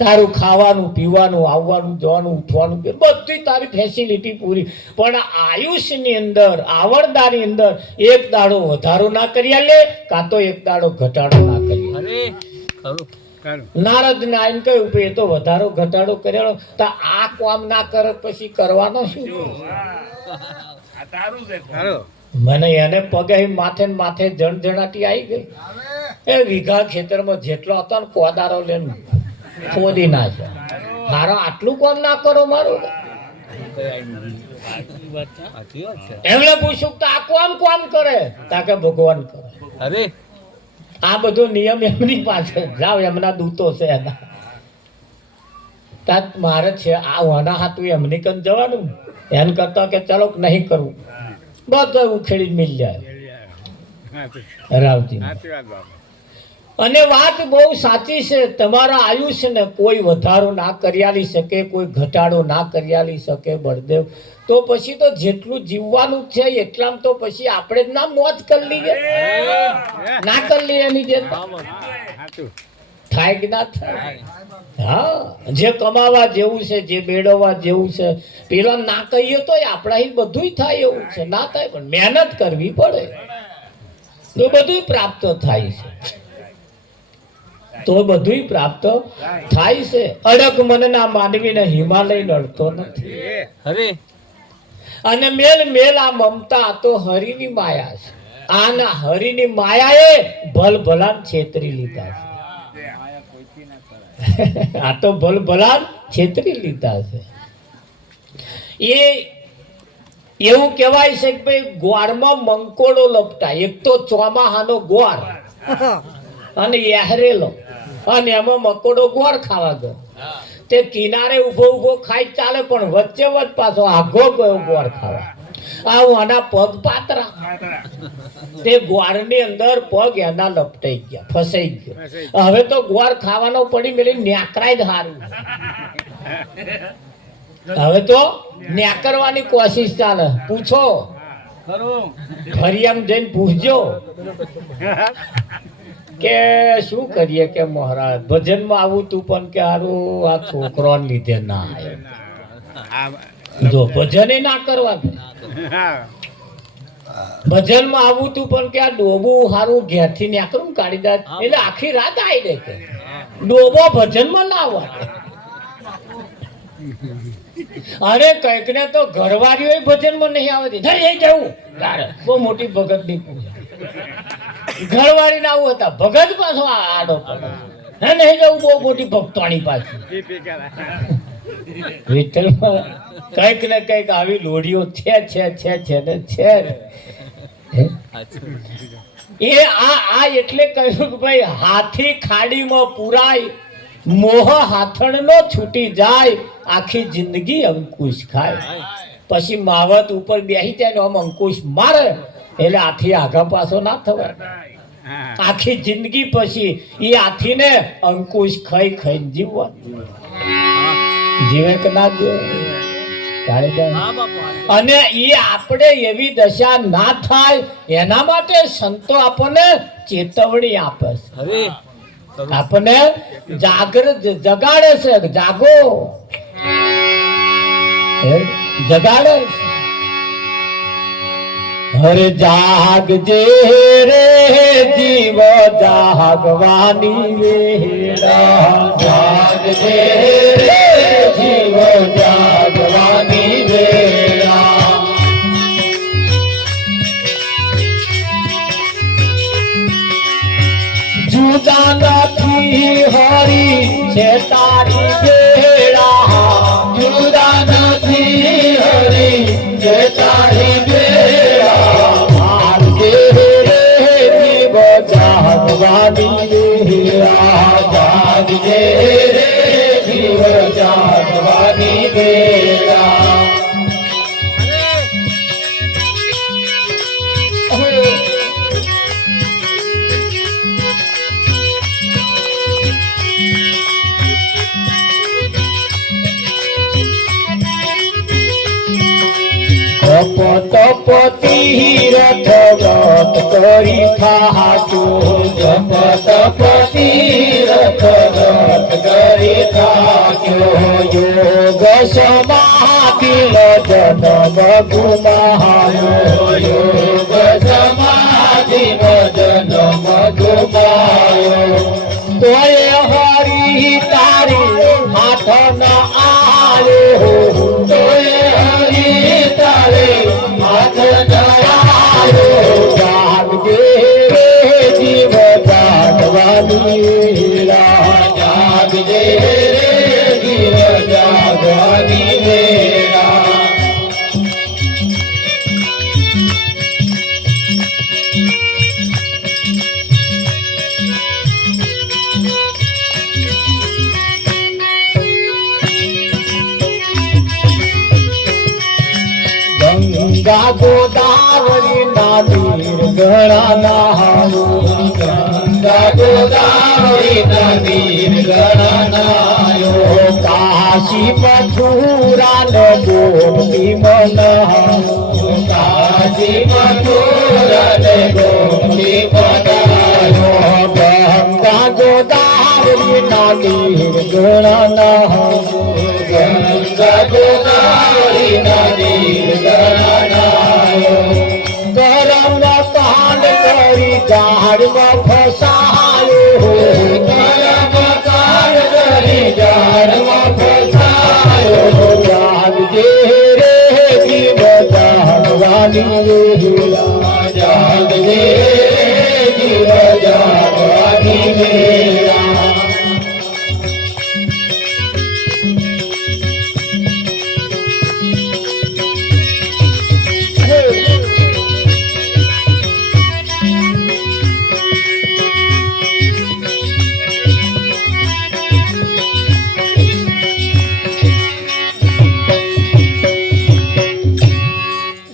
તારું ખાવાનું પીવાનું આવવાનું જવાનું ઉઠવાનું બધી તારી ફેસિલિટી પૂરી, પણ આયુષની અંદર આવરદાની અંદર એક દાડો વધારો ના કરી લે કાં તો એક દાડો ઘટાડો ના કરી. નારદ ને આઈને કહ્યું કે એ તો વધારો ઘટાડો કર્યો તો આ કામ ના કરે પછી કરવાનો શું? મને એને પગે માથે ને માથે જણજણાટી આવી ગઈ. એ વીઘા ખેતરમાં જેટલો હતો ને કોદારો લઈને ખોદી નાખ્યો. મારો આટલું કામ ના કરો મારું. એમણે પૂછ્યું કે આ કોમ કરે તાકે ભગવાન કરે. અરે આ બધો નિયમ એમની પાસે જાવ એમના દૂતો છે એના. તાત મારે છે આ વાના હાથું એમની કન જવાનું એમ કરતા કે ચલો નહીં કરવું બધો ઉખેડી મિલ જાય રાવજી. અને વાત બહુ સાચી છે. તમારા આયુષ્યને કોઈ વધારો ના કરી શકે, કોઈ ઘટાડો ના કરી શકે બળદેવ. તો પછી તો જેટલું જીવવાનું છે એટલામાં તો પછી આપણે જ ના મોજ કરી લઈએ, ના કરી લઈએ એની જે થાય કે ના થાય. હા, જે કમાવા જેવું છે, જે મેળવવા જેવું છે, પેલા ના કહીએ તો આપણા બધું થાય એવું છે. ના થાય પણ મહેનત કરવી પડે તો બધું પ્રાપ્ત થાય છે. તો બધું પ્રાપ્ત થાય છે. અડગ મનના માનવીને હિમાલય નડતો નથી. અરે અને મેલ આ મમતા તો હરિની માયા છે. આના હરિની માયાએ ભલભલાન છેતરી લીધા છે. આ તો ભલભલાન છેતરી લીધા છે. એ એવું કહેવાય છે કે ભાઈ ગોળમાં મંકોડો લપટાય. એક તો ચોમાહાનો ગોળ અને યાહરેલો અને એમાં મકોડો ગોળ ખાવા ગયો. તે કિનારે ઉભો ખાઈ ચાલે પણ વચ્ચે વચ્ચ પાછો આઘો ગયો ગોળ ખાવા. આવું આના પગ પાતરા. તે ગોળની અંદર પગ એના લપટાઈ ગયા, ફસાઈ ગયો. હવે તો ગોળ ખાવાનો પડી મેલી ન્યાકરાય જ હારું. હવે તો ન્યાકરવાની કોશિશ ચાલે. પૂછો ફરી એમ જઈને પૂછજો કે શું કરીએ કે મહારાજ ભજનમાં આવું તું પણ કે હારું આ છોકરો લીધે ના આવ્યો. જો ભજન ના કરવા ભજનમાં આવું તું પણ કે આ ડોબું હારું ઘેરથી નેકરું કાઢી દે એટલે આખી રાત આવી દે કે ડોબો ભજનમાં ના આવે. અરે કઈક ને તો ઘરવાળીઓ ભજનમાં નહીં આવતી. થઈ જવું બહુ મોટી ભગત ની પૂજા. ઘરવાળી ના આવું હતા ભગત પાછો આડો પડે હે નહીં જવું બહુ મોટી ભક્તોની પાછી. વિઠ્ઠલમાં કઈક ને કઈક આવી લોડીઓ છે ને છે. એ આ એટલે કહ્યું કે ભાઈ હાથી ખાડીમાં પુરાય, મોહ હાથણનો છૂટી જાય, આખી જિંદગી અંકુશ ખાય. પછી માવત ઉપર બેસી જાય ને આમ અંકુશ મારે એટલે હાથી આગા પાછો ના થવાય. આખી જિંદગી પછી એ હાથીને અંકુશ ખાઈ ખાઈને જીવવા જીવે કે ના જીવે. અને એ આપણે એવી દશા ના થાય એના માટે સંતો આપણને ચેતવણી આપે છે, આપણને જાગૃત જગાડે છે. જાગો જગાડે છે. હરે જાગજે રે જીવ જાગવાની વેળા. જાગજે રે જીવ જાગવાની વેળા. જુદા નથી હરી છે તારી વેળા. જુદા નથી હરી છે તારી વેળા. જાગજે રે જીવ જાગવાની વેળા. જાગજે રે જીવ જાગવાની વેળા. તપતિ રથ વ્રત કરી થાક્યો જપ તપતિ રથ વ્રત કરી થાક્યો યોગ સમાધિ જન્મ ગુમાયો યોગ સમાધિ જન્મ ગુમાયો તોય હરી તારી હાથ ન આવ્યો તોય હરી તારી હાથ ન આવ્યો જાગજે રે જીવ જાગવાની જાગજે રે જીવ જાગવાની વેળા ગંગા ગોદાવરી ના વીર ગણા નહાવો ગંગા ગોદાવરી ના વીર ગણા નહાયો કાશી મથુરા ને ગોમતી મનાવો કાશી મથુરા ને ગોમતી મનાયો ગંગા ગોદાવરી ના વીર ગણા નહાવો ગંગા ગોદાવરી ના વીર કરમ કાંડ કરી ઝાડમાં ફસાયો કરમ કાંડ કરી ઝાડમાં ફસાયો જાગજે રે જીવ જાગવાની વેળા જાગજે રે જીવ જાગવાની વેળા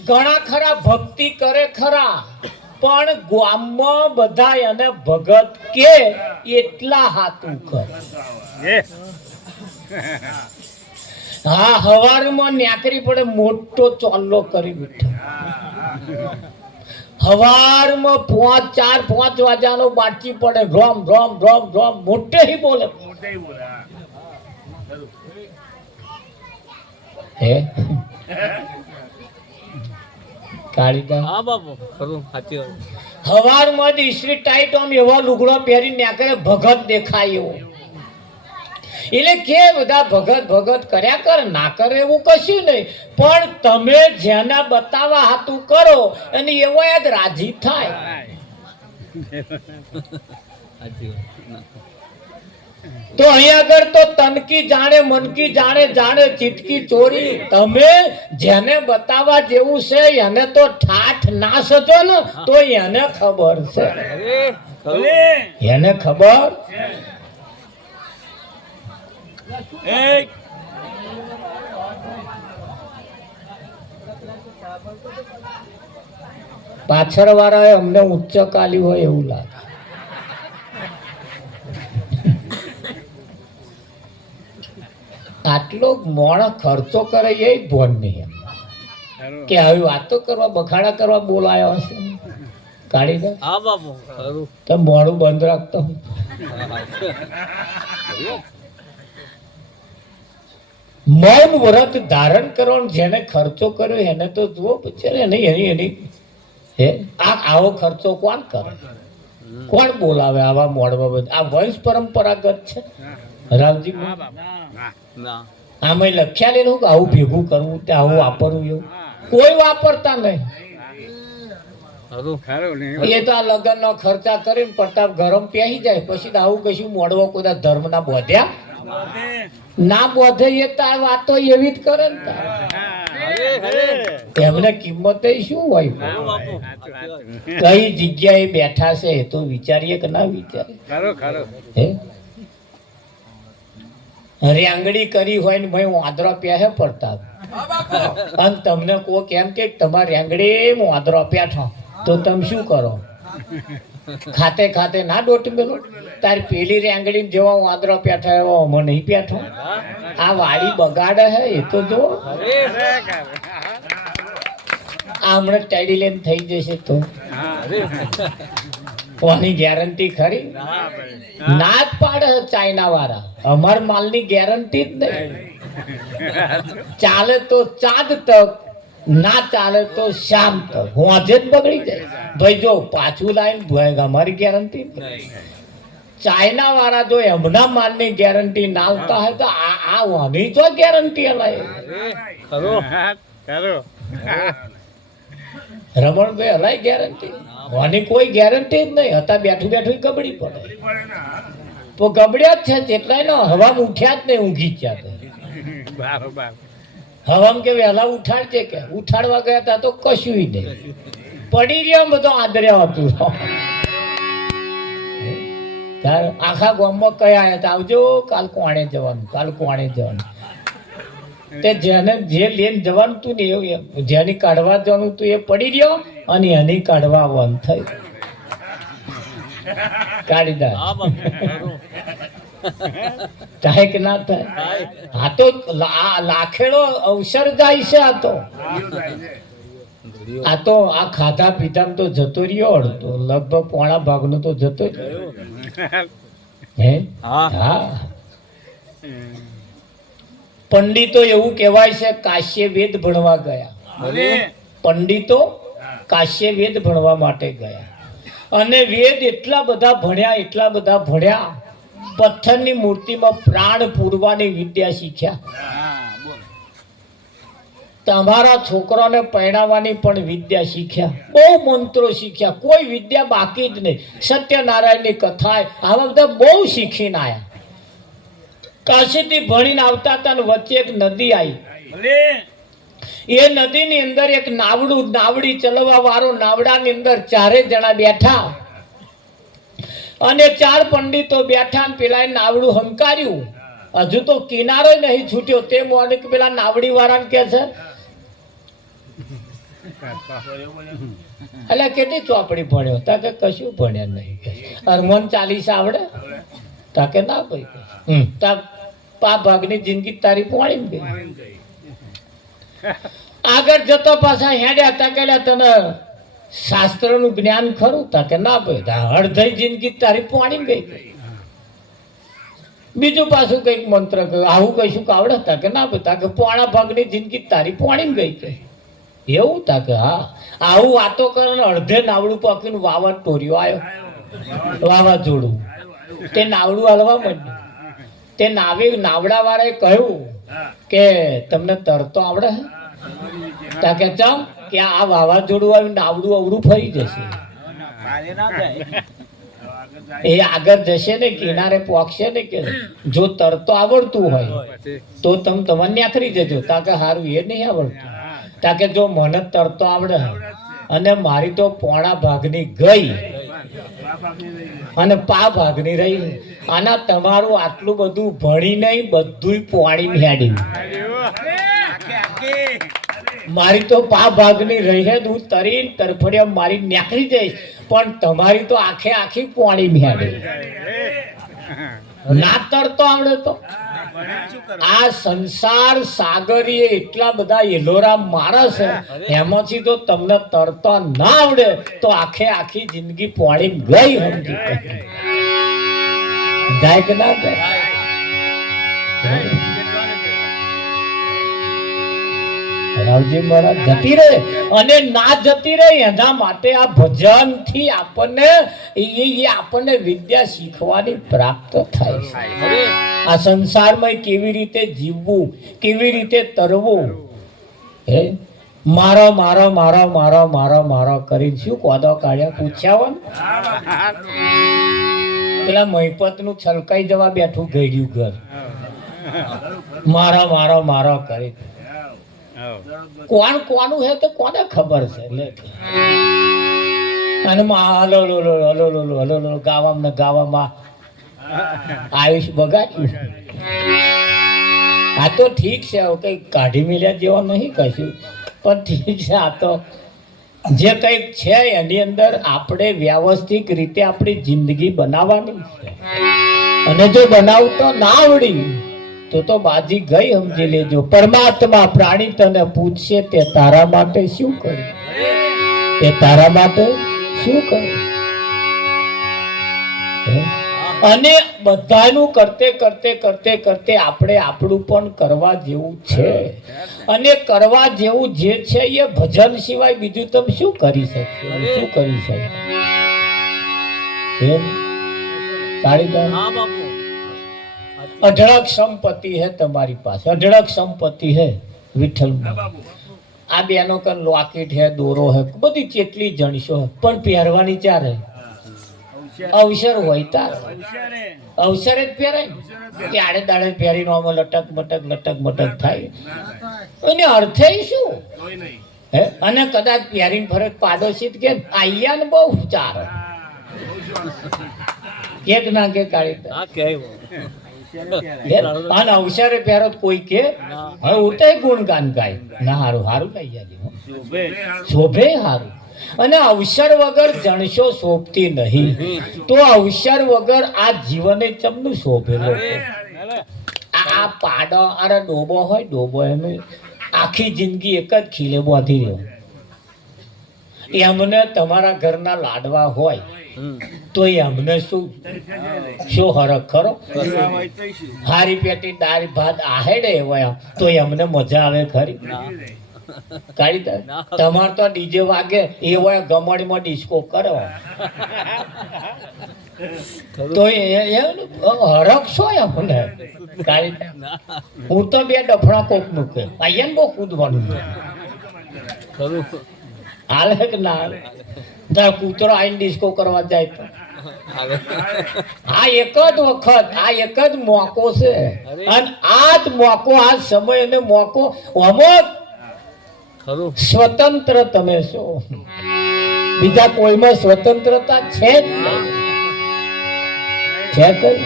ઘણા ખરા ભક્તિ કરે ખરા પણ ગામમાં બધા એને ભગત કે એટલા હાથું કરે હા હવારમાં ન્યાકરી પડે મોટો ચોલ્લો કરી બેઠો હવારમાં 4-5 વાગ્યાનો બાટકી પડે રોમ રોમ રોમ રોમ મોટે હી બોલે હે હવારમાં જ ઈસ્ત્રી ટાઈટ આમ એવા લુગડો પહેરી ન્યાકરે ભગત દેખાય એટલે કે બધા ભગત ભગત કર્યા કરે ના કરે એવું કશું નહીં પણ તમે જેને બતાવવા હાથું કરો અને એવો યાદ રાજી થાય તો અહીંયા આગળ તો તનકી જાણે મનકી જાણે જાણે ચીટકી ચોરી તમે જેને બતાવવા જેવું છે એને તો ઠાઠ ના સજો ને તો એને ખબર છે એને ખબર પાછળ વાળાએ અમને ઉચ્ચ કાલી હોય એવું લાગે આટલો મોણ ખર્ચો કરે એ ભોન નહીં કે આવી વાતો કરવા બખાડા કરવા બોલાયો હશે કાઢી દે તો મોડું બંધ રાખતો મૌન વ્રત ધારણ કરવાનો જેને ખર્ચો કર્યો એને તો જુઓ પછી એની હે આવો ખર્ચો કોણ કરે કોણ બોલાવે આવા મોડવા બધા આ વંશ પરંપરાગત છે રામજી આમાં લખ્યા લેલું કે આવું ભેગું કરવું તે આવું વાપરવું એવું કોઈ વાપરતા નહીં એ તો આ લગ્ન નો ખર્ચા કરીને પ્રતાપ ગરમ પ્યાહી જાય પછી તો આવું કશું મોડવો કોઈ ધર્મ ના બોધ્યા ના બોધે એ તો આ વાતો એવી જ કરે ને એમને કિંમત શું હોય કઈ જગ્યાએ બેઠા છે એ તો વિચારીએ કે ના વિચારે રેંગડી કરી હોય ને ભાઈ વાંદરો પ્યાહે પડતા અને તમને કોક એમ કે તમારે રેંગડી વાંદરો પ્યાઠો તો તમે શું કરો ખાતે ખાતે ના દોટ મેલો તારી પેલી રેંગડી જેવા વાંદરો પ્યાઠા એવો અમે નહીં પ્યાઠો આ વાડી બગાડે હે એ તો જો હમણાં ટેડી લઈને થઈ જશે તો હા કોની ગેરંટી ખરી? હા ભાઈ ના જ પાડે ચાઇના વાળા, અમાર માલની ગેરંટી જ નહીં. ચાલે તો ચાંદ તક, ના ચાલે તો શામ તક, હોજે જ બગડી જાય. ભાઈ જો પાછું લાઈન અમારી ગેરંટી નહીં. ચાઇના વાળા જો એમના માલની ગેરંટી ના આવતા હોય તો આ વાની જો ગેરંટી હલાય. ખરો ખરો રમણભાઈ હલાય ગેરંટી, વાની કોઈ ગેરંટી જ નહીં. હતા બેઠું બેઠું ગબડી પડે તો ગબડ્યા જ છે. જેટલાય ને હવામાં ઉઠ્યા જ નહીં, ઊંઘી જ ગયા. બરાબર હવામાં કે વહેલા ઉઠાડજે, કે ઉઠાડવા ગયા હતા તો કશું નહીં, પડી રહ્યા બધો આદર્યા હતું. આખા ગામમાં કયા હતા, આવજો કાલ કોણે જવાનું, કાલ કોણે જવાનું. તે જેને જે લઈને જવાનું તું ને જેની કાઢવા જવાનું તું એ પડી રહ્યો અને એની કાઢવા આવવાનું થયું. કાઢી દે થાય કે ના થાય? આ તો લાખેડો અવસર જાય છે. આ તો આ ખાધા પીધા તો જતો રહ્યો અડધો, લગભગ પોણા ભાગનો તો જતો રહ્યો. હે હા, પંડિતો એવું કહેવાય છે કાશ્ય વેદ ભણવા ગયા. પંડિતો કાશ્ય વેદ ભણવા માટે ગયા અને વેદ એટલા બધા ભણ્યા, પથ્થરની મૂર્તિમાં પ્રાણ પૂરવાની વિદ્યા શીખ્યા. તમારા છોકરાને પરણાવવાની પણ વિદ્યા શીખ્યા, બહુ મંત્રો શીખ્યા, કોઈ વિદ્યા બાકી જ નહીં. સત્યનારાયણની કથા આવા બધા બહુ શીખીને આવ્યા. કાશીથી ભણીને આવતા હતા ને વચ્ચે એક નદી આવી. એ નદીની અંદર એક નાવડી ચલાવવા વાળો, નાવડાની અંદર 4 જણા બેઠા અને 4 પંડિતો બેઠા. પેલા નાવડું હંકાર્યું, હજુ તો કિનારો નહીં છૂટ્યો. તે મોને પેલા નાવડી વાળાને કે છે, એટલે કેટલી ચોપડી ભણ્યો? તા કે કશું ભણ્યા નહીં. હનુમાન ચાલીસા આવડે? તા કે ના ભાઈ. તા 5 ભાગની જિંદગી તારી પોણી ગઈ. આગળ જતો પાછા હેડ્યા. તા કે તને શાસ્ત્રનું જ્ઞાન ખરું? તા કે ના ભાઈ. અડધી જિંદગી તારી પોણી ગઈ. બીજું પાછું કઈક મંત્ર કહ્યું, આવું કઈશું આવડે? તા કે ના ભાઈ. તા કે પોણા ભાગની જિંદગી તારી પોણી ગઈ. એવું? તા કે હા. આવું વાતો કરે અડધે નાવડું પકડીને વાવા ટોર્યો આવ્યો, વાવાઝોડું. તે નાવડું હલવા માંડ્યું. તે નાવડા વાળાએ કહ્યું કે તમને તરતો આવડે? તા કે ચમ કે આ વાવાઝોડું આવ્યું, નાવડું અવડું ફરી જશે. એ આગળ જશે ને, કિનારે પહોંચશે ને. કે જો તરતો આવડતું હોય તો તમે તમારે ન્યાકરી જજો. તા કે સારું, એ નહીં આવડતું. તા કે જો મને તરતો આવડે અને મારી તો પોણા ભાગની ગઈ અને 5 ભાગની રહી, આના તમારું આટલું બધું ભણી નહીં, બધું પોણી હેડી. મારી તો 5 ભાગની રહી હે, હું તરીને તરફડિયા મારી ન્યાકરી જઈશ, પણ તમારી તો આખી પોણી હેડી. ના તરતો આવડે તો આ સંસાર સાગરીએ એટલા બધા એલોરા મારે છે, એમાંથી તો તમને તરતો ના આવડે તો આખી જિંદગી પોણી ગઈ. સમજી જાય કે ના જાય? રાવજી મહારાજ જતી રહે અને ના જતી રહે એના માટે આ ભજન થી આપણને વિદ્યા શીખવાની પ્રાપ્ત થાય છે. આ સંસારમાં કેવી રીતે જીવવું, કેવી રીતે તરવું. હે મારો મારો મારો મારો મારો મારો કરીને શું કોદો કાઢ્યા પૂછ્યા? પેલા મહિપત નું છલકાઈ જવા બેઠું ગયું ઘર. મારો મારો મારો કરી કોણ કોનું હે તો કોને ખબર છે. અને હલો ગાવામાં આયુષ બગાડ્યું. આ તો ઠીક છે, કઈ કાઢી મિલ્યા જેવો નહીં કશું, પણ ઠીક છે. આ તો જે કંઈક છે એની અંદર આપણે વ્યવસ્થિત રીતે આપણી જિંદગી બનાવવાની છે. અને જો બનાવતો ના આવડી તો બાજી ગઈ, સમજી લેજો. પરમાત્મા પ્રાણી તને પૂછશે તે તારા માટે શું કર્યું, તે તારા માટે શું કર્યું. અને બધાનું કરતે કરતે કરતે કરતે આપણે આપણું પણ કરવા જેવું છે. અને કરવા જેવું જે છે એ ભજન સિવાય બીજું તમે શું કરી શકશો, શું કરી શકશો. એમ કાળીદાસ, અઢળક સંપત્તિ હે તમારી પાસે, અઢળક સંપત્તિ હે વિઠ્ઠલ. આ બેનો કન લોકેટ હે, દોરો હે, બધી કેટલી જણશો, પણ પહેરવાની ચાર હે. અવસર હોય તાર અવસરે જ પહેરાય ને, કે આડે દાડે પહેરીને આમાં લટક મટક લટક મટક થાય. અને અર્થે શું હે? અને કદાચ પહેરીને ફરજ પાડોશી કે આયા ને બહુ ચાર એક ના કે કાઢી અને અવસરે પહેરો કોઈ કે હવે ઉઠે ગુણગાન ગાય ના, હારું હારું લઈ જાય, શોભે હારું. અને અવસર વગર જણશો શોભતી નહીં, તો અવસર વગર આ જીવને ચમનું શોભેલો. આ પાડો અરે ડોબો હોય, ડોબો એને આખી જિંદગી એક જ ખીલે બાંધી રહ્યો. એમને તમારા ઘરના લાડવા હોય તો એમને શું હરખ ખરો. હારી પેટી દાળ ભાત આહેડે હોય તો એમને મજા આવે ખરી. કાઢી તમારે તો ડીજે વાગે એ હોય ગમડીમાં ડિસ્કો કરો તો હરખ છો એમને. કાઢી હું તો બે ડફડા કોક મૂકે અહીંયા બહુ કૂદવાનું હાલે કે ના હાલે. કૂતરો આઈને ડિસ્કો કરવા જાય તો આ એક જ વખત, આ એક જ મોકો છે. અને આ જ મોકો, આ સમય અને મોકો અમુક સ્વતંત્ર તમે છો, બીજા કોઈમાં સ્વતંત્રતા છે જ નહીં. છે કઈ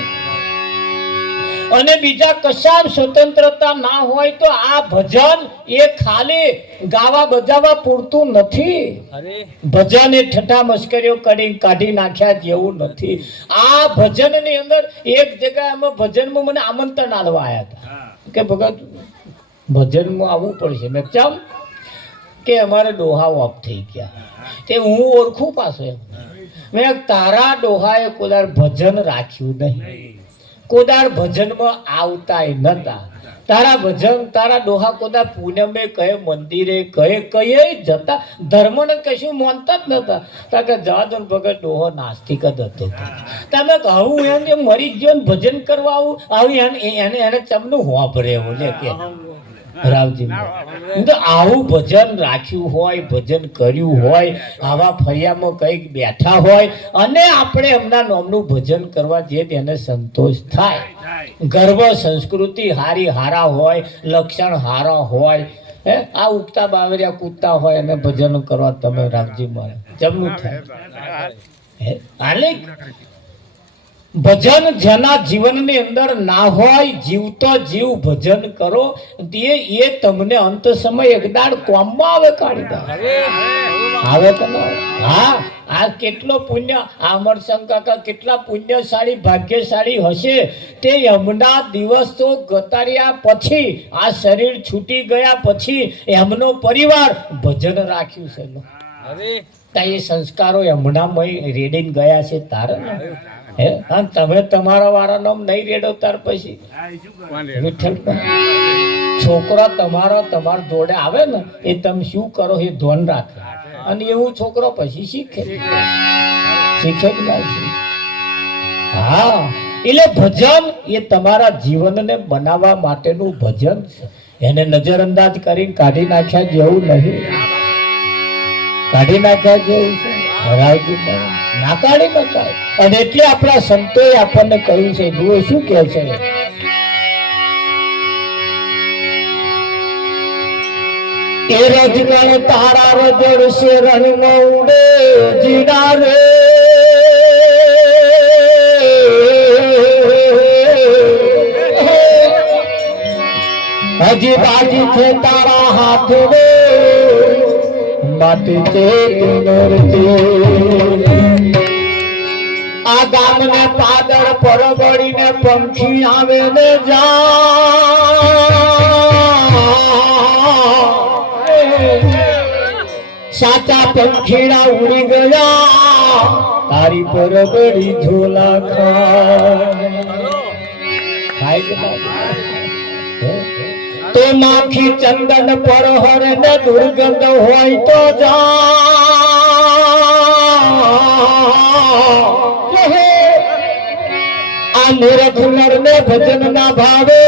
અને બીજા કશા સ્વતંત્રતા ના હોય તો આ ભજન એ ખાલી ગાવા બજાવવા પૂરતું નથી. ભજન એ ઠઠા મસ્કરીઓ કરી કાઢી નાખ્યા જેવું નથી. આ ભજન ની અંદર એક જગ્યાએ અમે ભજનમાં મને આમંત્રણ આલવા આવ્યા હતા કે ભગત ભજનમાં આવવું પડશે. મેં કેમ કે અમારે ડોહા ઓફ થઈ ગયા તે હું ઓળખું પાછો. મેં તારા ડોહાએ કોદાર ભજન રાખ્યું નહીં, કોદાર ભજનમાં આવતાય નતા. તારા ભજન તારા ડોહા કોદાર પૂનમે કહે મંદિરે કહે કયે જતા ધર્મને કશું માનતા જ નતા. કારણ કે જવા દો ભગત ડોહો નાસ્તિક જ હતો. તમે કહું એમ મરી ગયો ને ભજન કરવા આવું એને એને ચમનું વાપરે એવું લે કે રાવજી તો આવું ભજન રાખ્યું હોય, ભજન કર્યું હોય, આવા ફરિયામાં કંઈક બેઠા હોય અને આપણે એમના નામનું ભજન કરવા જઈએ તેને સંતોષ થાય. ગર્વ સંસ્કૃતિ હારી હારા હોય, લક્ષણ હારા હોય, હે આ ઉગતા બાવરિયા કૂદતા હોય અને ભજન કરવા તમે રામજી મળે જમનું થાય. હાલે ભજન જેના જીવનની અંદર ના હોય, જીવતો જીવ ભજન કરો એ તમને અંત સમય એકદાડ કોમમાં આવે. કાઢી આવે કે ના? હા, આ કેટલો પુણ્ય, આ અમરસંગ કાકા કેટલા પુણ્યશાળી ભાગ્યશાળી હશે તે હમણાં દિવસો ગતાર્યા પછી, આ શરીર છૂટી ગયા પછી એમનો પરિવાર ભજન રાખ્યું છે. એ સંસ્કારો હમણાં રેડીને ગયા છે તારે ને. તમે તમારા વાળા નામ નહીં રેડો ત્યાર પછી છોકરા તમારા જોડે આવે ને એ તમે શું કરો એ ધ્યાન રાખે અને એવું છોકરો પછી શીખે કે ના શીખે. હા, એટલે ભજન એ તમારા જીવનને બનાવવા માટેનું ભજન છે. એને નજરઅંદાજ કરીને કાઢી નાખ્યા જેવું નહીં, કાઢી નાખ્યા જેવું છે. ના કાઢી નખાય. અને એટલે આપણા સંતોએ આપણને કહ્યું છે, જુઓ શું કહે છે, એ રજગણ તારા રજડશે રણમાં ઉડે જીડા રે, હજી બાજી છે તારા હાથ રે માટી છે આ ગામને પાદળ પરગડીને પંખી આવે ને સાચા પંખીડા ઉડી ગયા તારી પરગડી ઝોલા ખાય તો માખી ચંદન પર હર ને દુર્ગંધ હોય તો આ મૂર્ખ નર ને ભજન ના ભાવે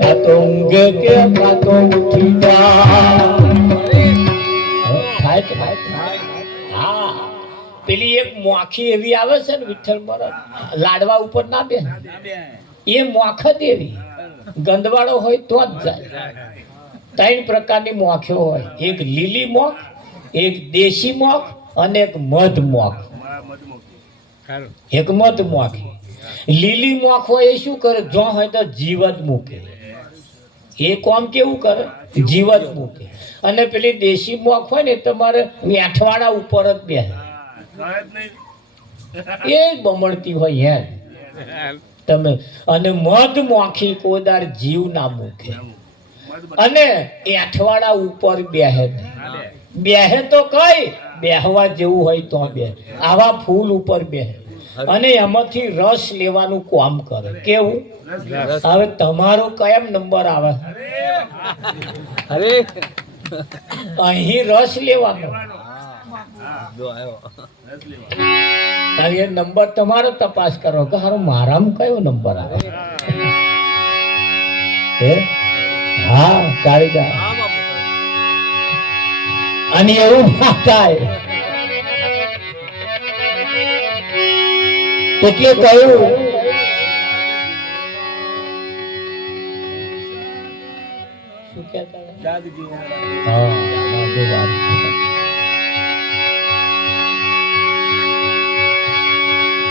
કા તો ઊંઘે કે કા તો ઉઠી હા પેલી એક મોખી એવી આવે છે ને વિઠ્ઠલ મરદ લાડવા ઉપર ના બે એ મોખ જ એવી ગંદવાળો હોય તો જ જાય ત્રણ પ્રકારની મોખીઓ હોય એક લીલી મોખ એક દેશી મોખ અને એક મધ મોખ એક મધ મોખી લીલી મોખ હોય એ શું કરે જો હોય તો જીવત મૂકે એ કોમ કેવું કરે જીવત મૂકે અને પેલી દેશી મોખ હોય ને તમારે મેઠવાડા ઉપર જ બે એ બમણતી હોય હેર તમે અને મધ મોખી કોદાર જીવ ના મૂકે અને એઠવાડા ઉપર બેહે તો કઈ બેહવા જેવું હોય તો બે આવા ફૂલ ઉપર બેહે અને એમાંથી રસ લેવાનું કામ કરે કેવું હવે તમારો કયા નંબર આવે અરે અહીં રસ લેવાનો એ નંબર તમારો તપાસ કરો કે હારો મારામાં કયો નંબર આવે હા કાળીદાસ અને એવું ના થાય એટલે કહ્યું શું કહેતા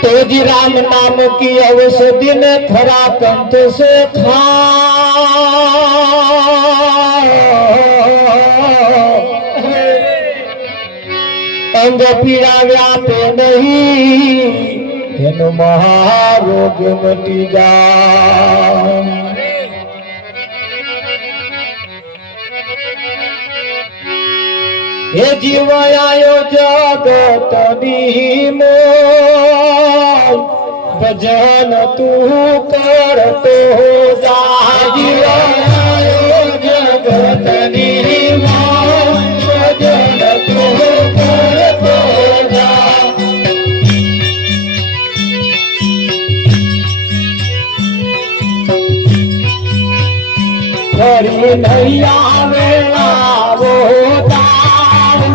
तो जी राम नाम की औषधि ने खरा कंठ से था अंग पीड़ा व्यापे नहीं हेनु महारोग मटी जा हे जीव आयो जगतनी मोल भजन तू करतो जा जीव आयो जगतनी मोल भजन तू करतो जा फरी नहीं आवे आवो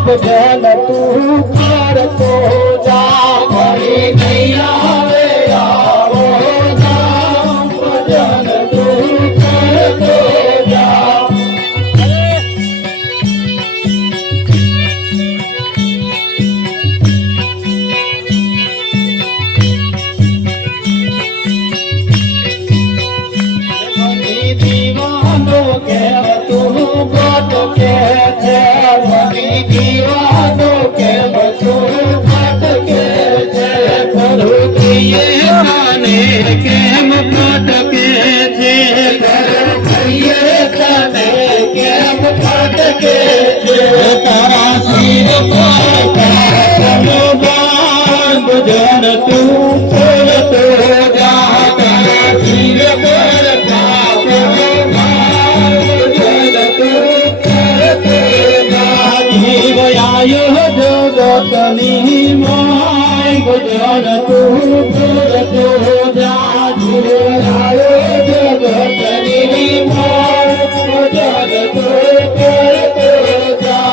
भजन तू करतो जा फरी नहीं आवे आवो भजन तू करतो जा दीवानो के तू बात के दीवानो के बचूर फट के जय करू किए खाने केम फट के जय करू किए खाने केम फट के जय तारा सिर पर भजन तू करतो जा तारा सिर पर जगतनी माय भजन तू करतो जा आयो जगतनी माय भजन तू करतो जा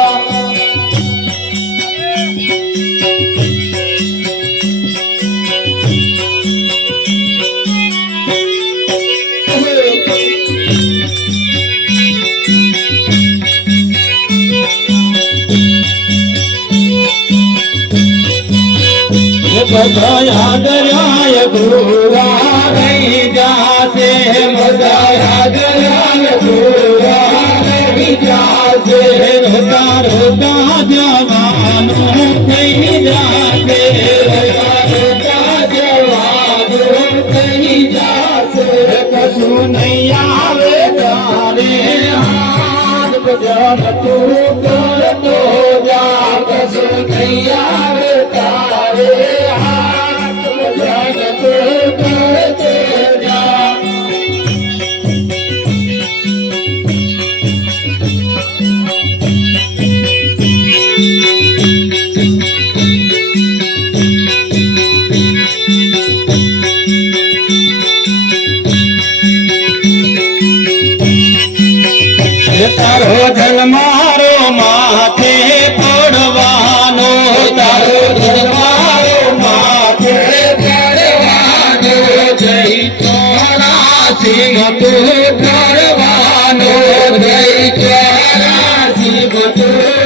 बधाया दरियाय गुरुआ नहीं जाते बधाया दरियाय गुरुआ नहीं जाते रोता रोता जवानों नहीं जाते रोता रोता કશું નહીં આવે તારે હાથ ભજન તું કરતો જા કશું નહીં આવે તારે હાથ ભજન તું કરતો જા તારો જન્મારો માથે પડવાનો તારો જન્મારો માથે પડવાનો જય ચોરાસી તું કરવાનો જય ચોરાસી તું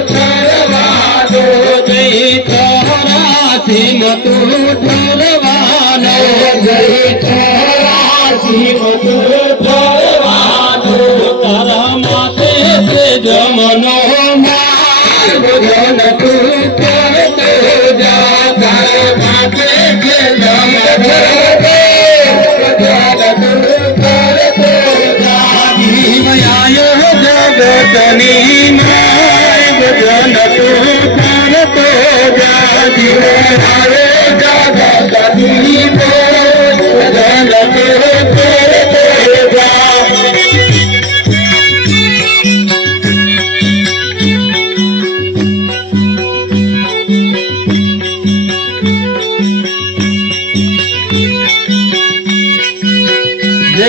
કરવાનો જય ચોરાસી તું કરવાનો જય ચોરાસી તું કરવાનો તારા માથે જમનો માર ભજન તું કરતો જા તારા માથે જમનો ભજન તું કરતો જા જીવ આયો જગતની માય ભજન તું કરતો જા જીવ આયો જગતની ભજન તું કરતો જા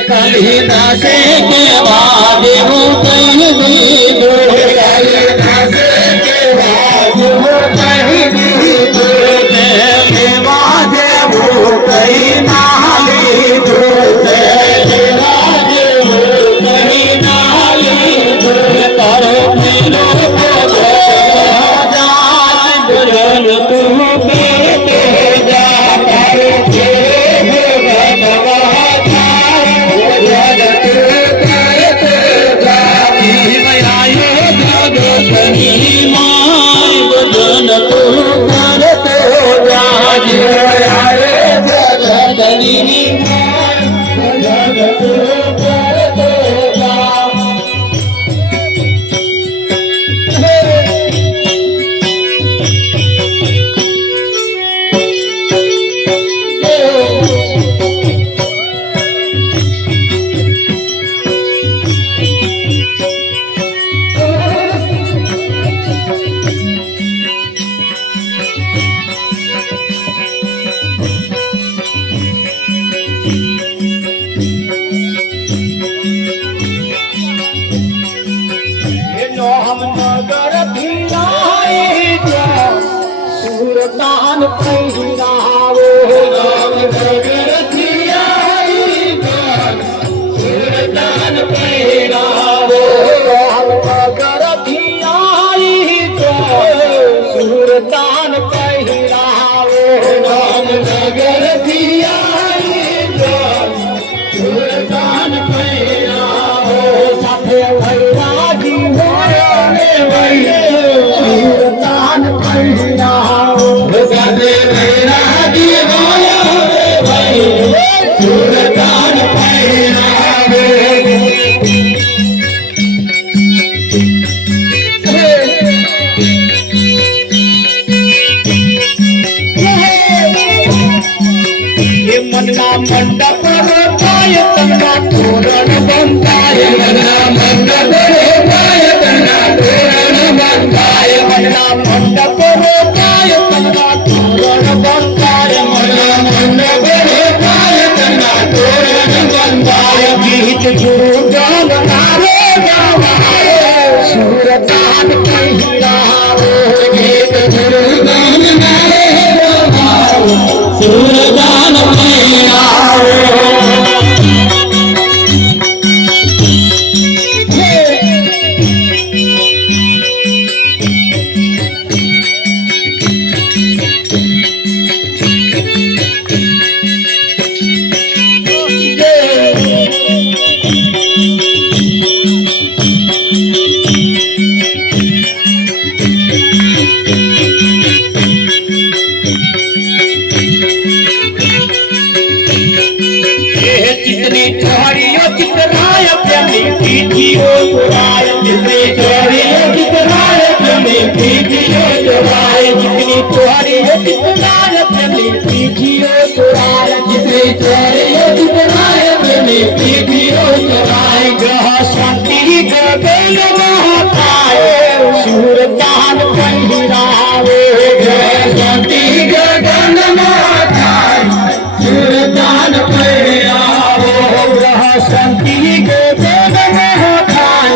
કાલિદાસે કેવા દેવું કહી દીધું કાલિદાસે કેવા દેવું કહી દીધું કેવા દેવું કહી ના લીધું કેવા દેવું કહી ના લીધું તારો પેલો ભજન તું કરતો જા તારો સુરતાન પહેરાવો સુરતાન પહેરાવો સુરતાન પહેરાવો રામનગરથી સુરતાન પહેરાવો સાથે ભૈરાજી હોય સુરતાન પહેરાવો સાથે ભૈરાજી હોય સુરતાન પહેરાવો મનના મંડપ રોપાય તમના તોરણ બંધાય મનના મંડપ રોપાય તમના તોરણ બંધાય મનના મંડપ રોપાય તમના તોરણ બંધાય મનના મંડપ રોપાય તમના તોરણ બંધાય ગીત ગુરુ ગાનારો ગાવાયો સુરતાન પહેરાવો ગીત ગુરુ ગાનારો ગાવાયો સુરતાન जितनी चोरियो चितराय प्रेमी पीठियो चुराए जितनी चोरियो चितराय प्रेमी पीठियो चुराए जितनी चोरियो चितराय प्रेमी पीठियो चुराए जितनी चोरियो चितराय प्रेमी पीठियो चुराए ग्रह शांति गगन महाकाय सूरदान पहिरावे ग्रह शांति गगन महाकाय सूरदान पहिरावे ग्रह शांति गगन महाकाय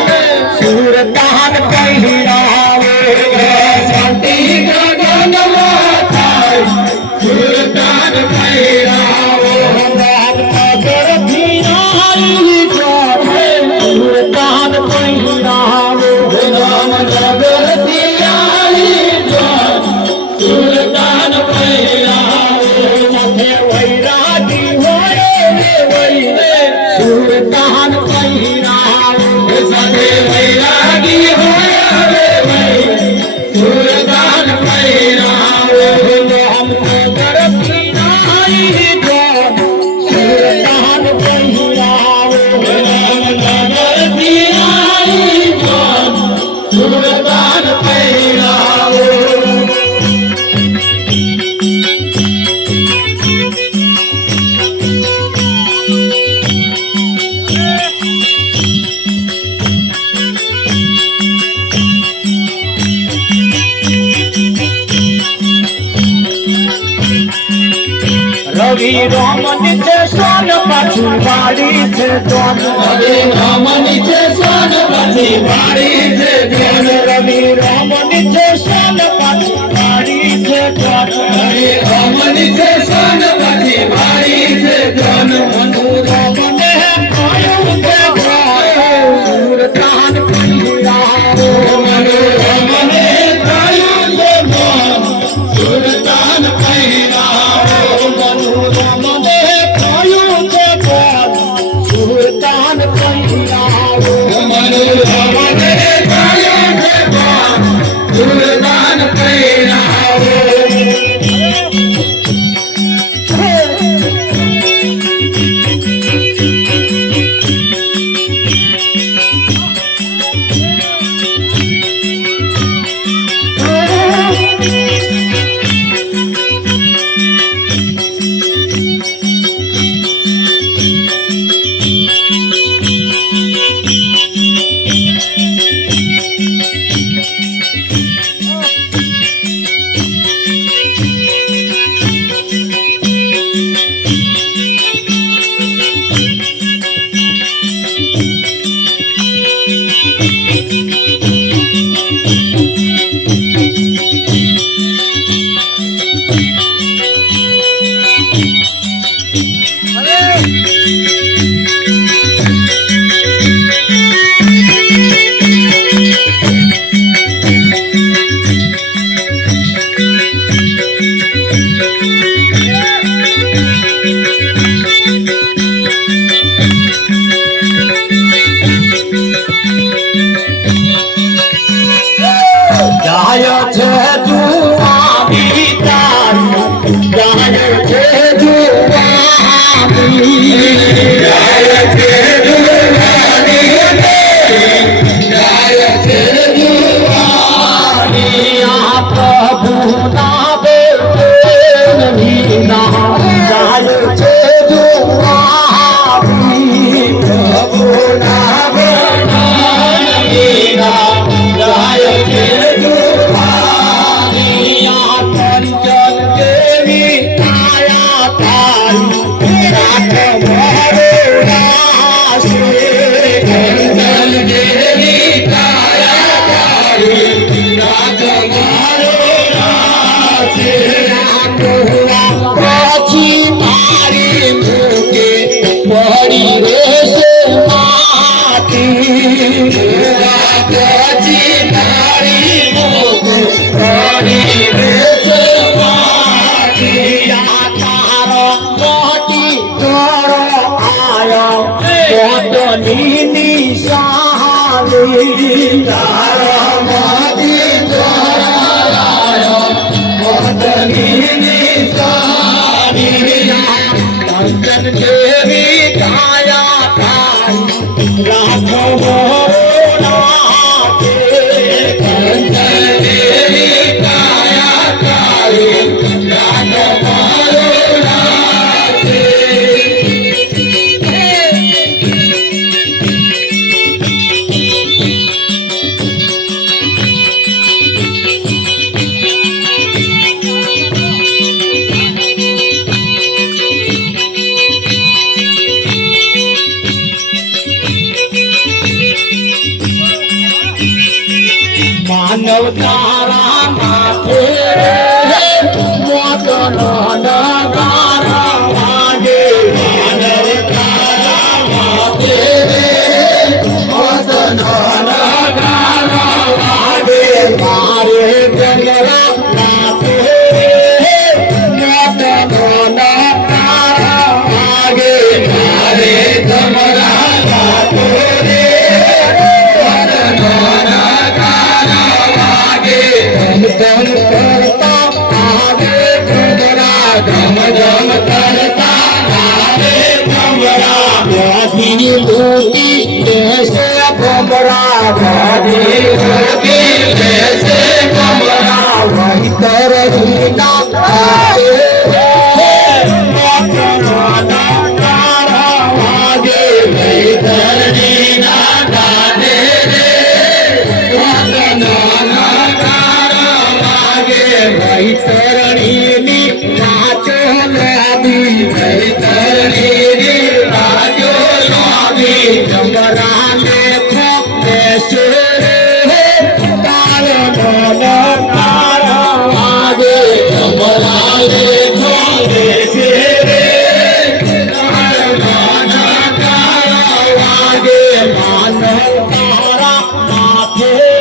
सूरदान पहिरावे ग्रह शांति गगन महाकाय सूरदान पहिरावे राम नगर धीराई सूरदान पहिरावे राम नगर धीराई सूरदान पहिरावे सखे वैरागी होए वैरे सूरदान पहिरावे सखे वैरागी होए वैरे सूरदान पहिरावे हम नगर धीराई सूरदान पहिरावे राम नगर धीराई सूरदान पहिरावे रवि रमन છે સોન પાછું વાળી છે ધન રવિ રમન છે સોન પાછી વાળી છે ધન રવિ રમન છે સોન પાછું વાળી છે ધન રવિ રમન છે સોન પાછી વાળી છે ધન મનુ રમન કાયું છે સુરદાન पहिरावे મનુ રમન કાયું છે સુરદાન पहिरावे सूरदान पहिरावे सूरदान पहिरावे જાય છે જુવાની તારી જાય છે જુવાની જાય છે જુવાની જાય છે જુવાની આ પ્રભુ ના બેના જાય છે જુવાની પ્રભુ ના બેના જાય છે પડી રેશે માટી તારી પડી રેશે માટી તારો મોટી તોરો આયો કોટની નિશાની તારો મોટી તોરો આયો કોટની નિશાની કંચન જેવી માનવ તારા માથે મોતનો નગારા વાગે માનવ તારા માથે મોતનો નગારા વાગે મારે જંગલા માથે મોતનો નગારા વાગે મારે જંગલા માથે કરતા આવે ભમરા ગમ ગમ કરતા આવે ભમરા વાદી લૂટી દેશે ભમરા વાદી લૂટી દેશે ભમરા વૈતર જીના આવે વાગે વૈતર જીના ગાને વૈતરણીની વાચો લાવી વૈતરણીની વાચો લાવી જમરાને ખોપેશે તારો બોલો તારો વાગે જમરાને ખોપેશે તારો બોલો તારો વાગે માનવ તારા માથે